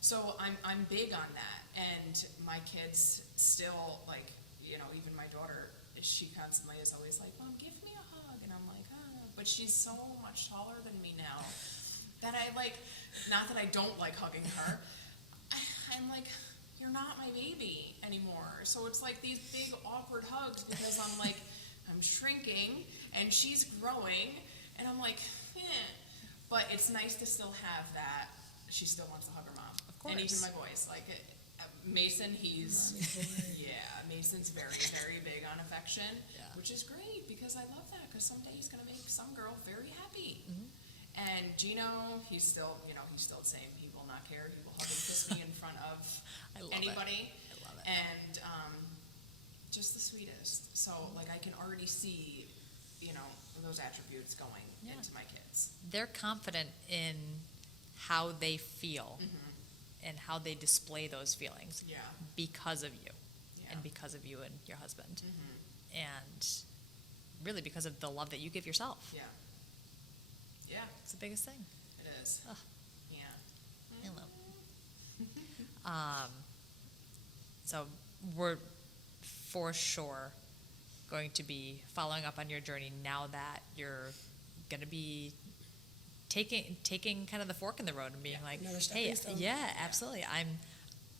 So I'm big on that, and my kids still, like, even my daughter, she constantly is always like, Mom, give me a hug, and I'm like, but she's so much taller than me now that I like, not that I don't like hugging her, I'm like, you're not my baby anymore. So it's like these big awkward hugs because I'm like, I'm shrinking and she's growing, and I'm like, but it's nice to still have that. She still wants to hug her mom. Of course. And even my boys, like Mason, Mason's very, very big on affection, which is great because I love that, because someday he's gonna make some girl very happy. And Gino, he's still the same. He will not care. He will hug and kiss me in front of anybody. I love it. And just the sweetest. So like, I can already see, those attributes going into my kids. They're confident in how they feel and how they display those feelings because of you and because of you and your husband. And really because of the love that you give yourself. Yeah, It's the biggest thing. it is. Ugh. Yeah. Hello. So we're for sure going to be following up on your journey now that you're going to be taking kind of the fork in the road and being like, Another stepping hey, stone. absolutely.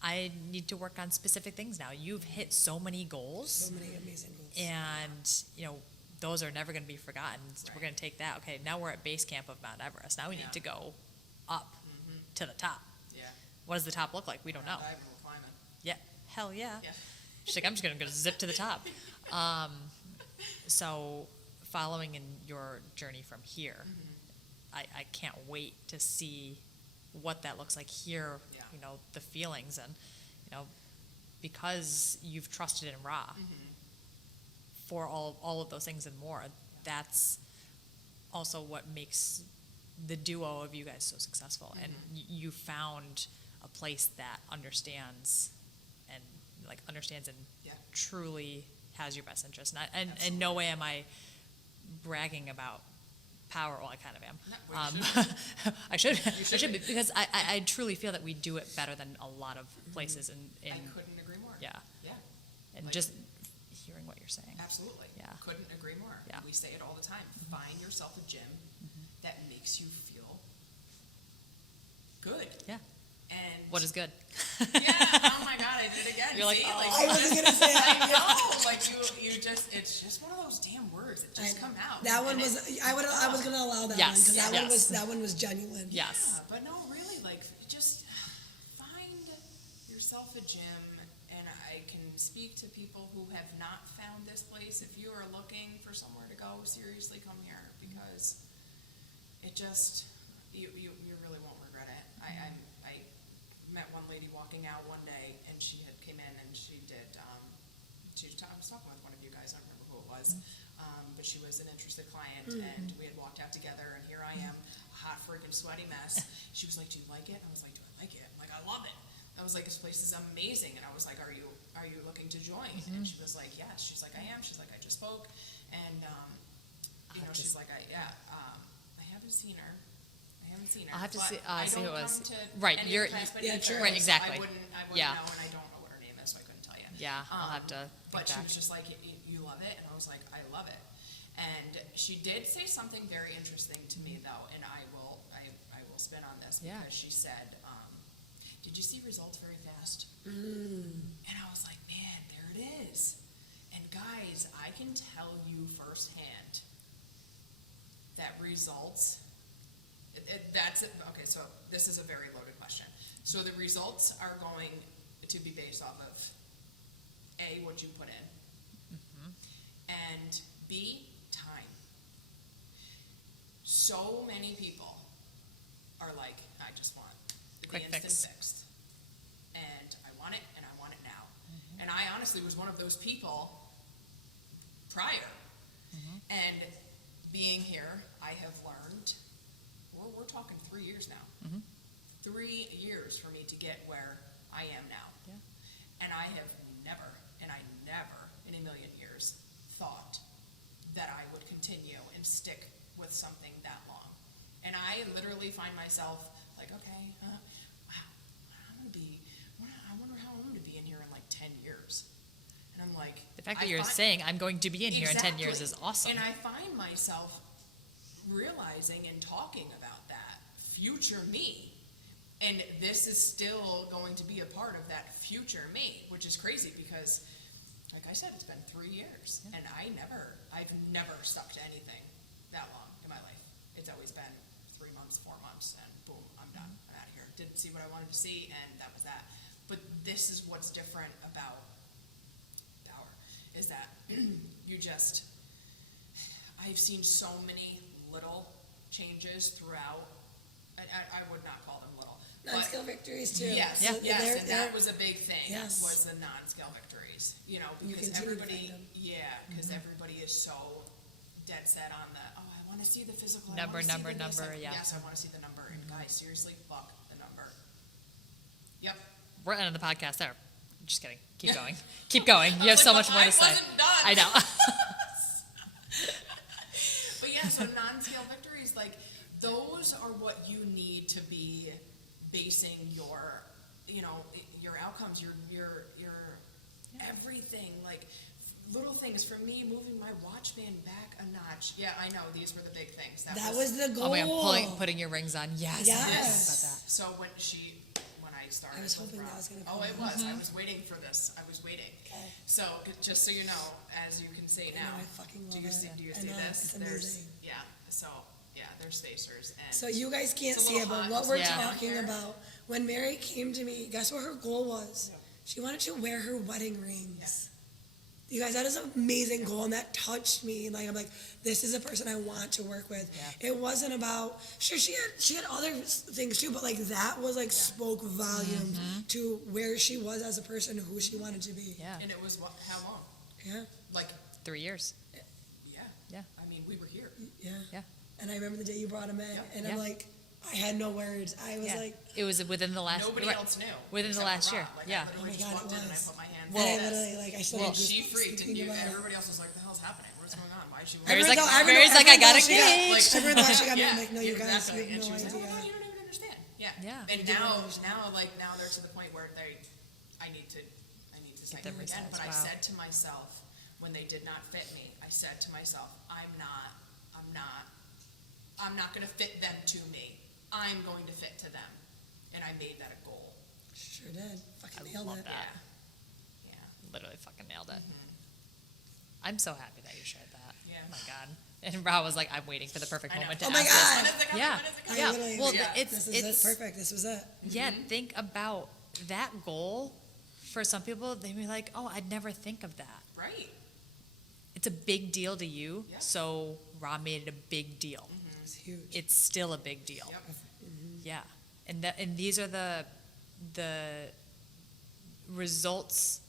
I need to work on specific things now. You've hit so many goals, So many amazing goals. and those are never going to be forgotten. We're Right. going to take that. Okay, now we're at base camp of Mount Everest. Now we need to go up to the top. Yeah. What does the top look like? We don't know. Diving, we're climbing. Yeah, hell yeah. Yeah. She's like, I'm just gonna go zip to the top. So following in your journey from here, I can't wait to see what that looks like here. Yeah. The feelings, and because you've trusted in Ra for all of those things and more. That's also what makes the duo of you guys so successful. And you found a place that understands and Yeah. truly has your best interest. And in no way am I bragging about power. Well, I kind of am. No, well, you I should. You I should should be. be, because I truly feel that we do it better than a lot of places. I couldn't agree more. Yeah. Yeah. And Like- just hearing what you're saying. Absolutely. Yeah. Couldn't agree more. Yeah. We say it all the time. Find yourself a gym that makes you feel good. Yeah. And What is good? Yeah. Oh my God, I did it again. You're like, See? oh. I was gonna say I know. Like you just, it's just one of those damn words that just come out. that one And was I was gonna allow that Yes, one because yes. that one was genuine. Yes. Yeah, but no, really, like, just find yourself a gym, and I can speak to people who have not found this place. If you are looking for somewhere to go, seriously come here, because it just, you really won't regret it. I met one lady walking out one day, and she had came in and she did, I was talking with one of you guys, I don't remember who it was, but she was an interested client, and we had walked out together, and here I am, hot freaking sweaty mess. She was like, do you like it? I was like, do I like it? I'm like, I love it. I was like, this place is amazing. And I was like, are you looking to join? And she was like, yes. She's like, I am. She's like, I just spoke. And, she's like, I haven't seen her. I'll have to but see- I see don't who it was. come to Right, any you're- class but yeah, either, true. Right, so exactly. I wouldn't Yeah. know, and I don't know what her name is, so I couldn't tell you. Yeah, I'll have to But she think was back. just like, you love it? And I was like, I love it. And she did say something very interesting to me, though, and I will spin on this, Yeah. because she said, did you see results very fast? And I was like, man, there it is. And guys, I can tell you firsthand that results, that's it. Okay, so this is a very loaded question. So the results are going to be based off of A, what you put in, and B, time. So many people are like, I just want the Quick instant fix. fixed. And I want it, and I want it now. And I honestly was one of those people prior. And being here, I have learned, we're talking 3 years now. 3 years for me to get where I am now. Yeah. And I have never in a million years thought that I would continue and stick with something that long. And I literally find myself like, okay, wow, I wonder how I'm going to be in here in like 10 years. And I'm like, The fact that you're saying I'm going to be in here in 10 years is awesome. And I find myself realizing and talking about that future me. And this is still going to be a part of that future me, which is crazy because, like I said, it's been 3 years. And I've never stuck to anything that long in my life. It's always been 3 months, 4 months, and boom, I'm done. I'm out of here. Didn't see what I wanted to see, and that was that. But this is what's different about Power, is that I've seen so many little changes throughout. I would not call them little. Non-skill victories too. Yes, Yeah. yes, and that was a big thing, Yes. was the non-scale victories, because continue to everybody, find them. because everybody is so dead set on I want to see the physical. I Number, wanna see number, the this, number, yeah. Yes, I want to see the number, and guys, seriously, fuck the number. Yep. We're ending the podcast there. Just kidding. Keep going. Keep going. You have so much more to say. I wasn't done. I know. But yeah, so non-scale victories, like, those are what you need to be basing your outcomes, your everything, like, little things. For me, moving my watch band back a notch. Yeah, I know, these were the big things. That was the goal. Oh my God, putting your rings on. Yes. Yes. About So when I started. I was with hoping that Rob- was gonna Oh, come it out. was. I was waiting for this. I was waiting. Okay. So just so you know, as you can see I know, now, I fucking do love you it. see? Do you I see know, this? it's There's amazing. there's spacers and. So you guys can't It's a see it, little but hot what we're Yeah. talking here. about, when Mary came to me, guess what her goal was? Yeah. She wanted to wear her wedding rings. You guys, that is an amazing goal, and that touched me. Like, I'm like, this is a person I want to work with. Yeah. It wasn't about, sure, she had other things too, but like that was like spoke volumes to where she was as a person, who she wanted to be. Yeah. And it was how long? Yeah, Like, 3 years. yeah. Yeah. I mean, we were here. yeah. Yeah. And I remember the day you brought him in, Yep. and Yeah. I'm like, I had no words. I was Yeah. like, It was within the last. Nobody right. else knew. Within the except last for year. Rob. Like, Yeah. I literally Oh my just God, walked it in and I was. put my hands and I on this. literally, like, I started Well, just She freaked, and thinking about it. everybody else was like, "The hell's happening? What's going on? Why is she?" Mary's like, Everyone Mary's thought- like, I got everyone thought she got- engaged. Everyone thought she got Yeah, married. Like, no, you guys, exactly. you have And no she was like, idea. "Oh, no, you don't even understand." Yeah. Yeah. And You didn't now understand. they're to the point where I need to sign them them again. results. But I Wow. said to myself, when they did not fit me, I said to myself, I'm not going to fit them to me. I'm going to fit to them. And I made that a goal. Sure did. Fucking I nailed love it. that. Yeah. Literally fucking nailed it. I'm so happy that you shared that. Yeah. Oh my God. And Rob was like, I'm waiting for the perfect I know. moment to Oh my ask God. this. When is it coming? Yeah. When is it I coming? Yeah. literally- Well, Yeah. it's This is it. Perfect. This was it. Yeah, think about that goal. For some people, they be like, oh, I'd never think of that. Right. It's a big deal to you, Yeah. so Rob made it a big deal. It's huge. It's still a big deal. Yep. Yeah, and these are the results.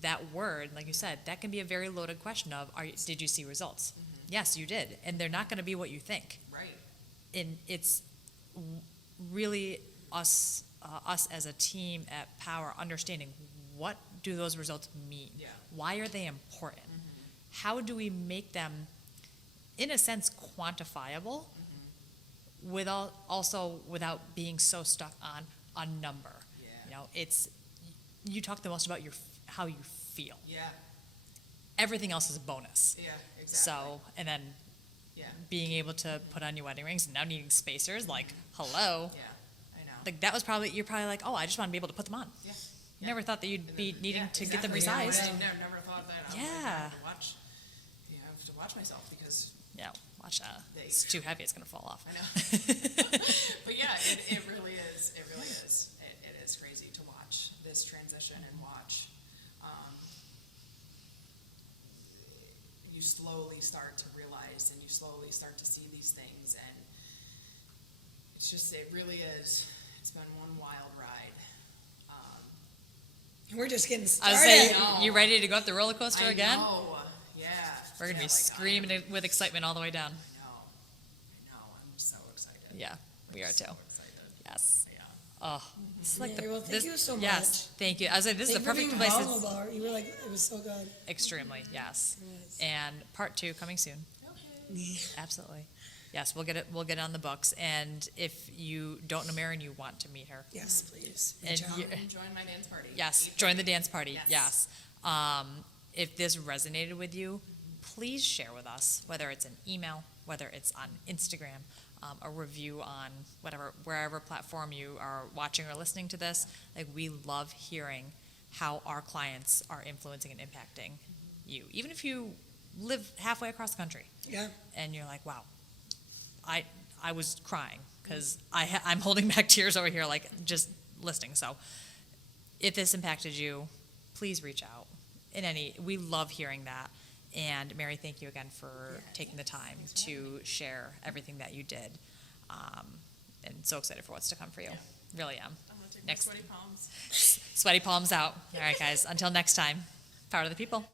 That word, like you said, that can be a very loaded question of, did you see results? Yes, you did, and they're not going to be what you think. Right. And it's really us as a team at Power understanding, what do those results mean? Yeah. Why are they important? How do we make them, in a sense, quantifiable, without being so stuck on a number? Yeah. You talk the most about how you feel. Yeah. Everything else is a bonus. Yeah. Exactly. So, and then Yeah. being able to put on your wedding rings and now needing spacers, like, hello. Yeah. I know. Like, you're probably like, oh, I just want to be able to put them on. Yeah. Never thought that you'd be needing to get them exactly. resized. I never thought that. I Yeah. have to watch myself because Yeah, watch that. It's too heavy, it's gonna fall off. I know. But yeah, it really is. It really is. It is crazy to watch this transition and watch. You slowly start to realize and you slowly start to see these things, and it really is. It's been one wild ride. We're just getting I started. was saying, know. you ready to go up the roller coaster I again? know. Yeah. We're gonna Yeah, be screaming with excitement all the way down. I know. I'm so excited. Yeah, We are too. So excited. Yes. Yeah. Oh, this is like Mary, well, thank this, you so yes, thank you. I was like, this is Thank the you for perfect being place. vulnerable. You were like, it was so good. Extremely, yes. Yes. And part 2 coming soon. Okay. Absolutely. Yes, we'll get it. We'll get it on the books. And if you don't know Mary and you want to meet her, Yes, please. And Reach out. you- Join my dance party. yes, 8:30. join the dance party. Yes. Yes. If this resonated with you, please share with us, whether it's an email, whether it's on Instagram, a review on wherever platform you are watching or listening to this. Like, we love hearing how our clients are influencing and impacting you, even if you live halfway across the country Yeah. and you're like, wow, I was crying because I'm holding back tears over here, like, just listening. So if this impacted you, please reach out. We love hearing that. And Mary, thank you again for taking the time to share everything that you did. And so excited for what's to come for you. Really am. I'm gonna take Next. my sweaty palms. Sweaty palms out. All right, guys. Until next time, power to the people.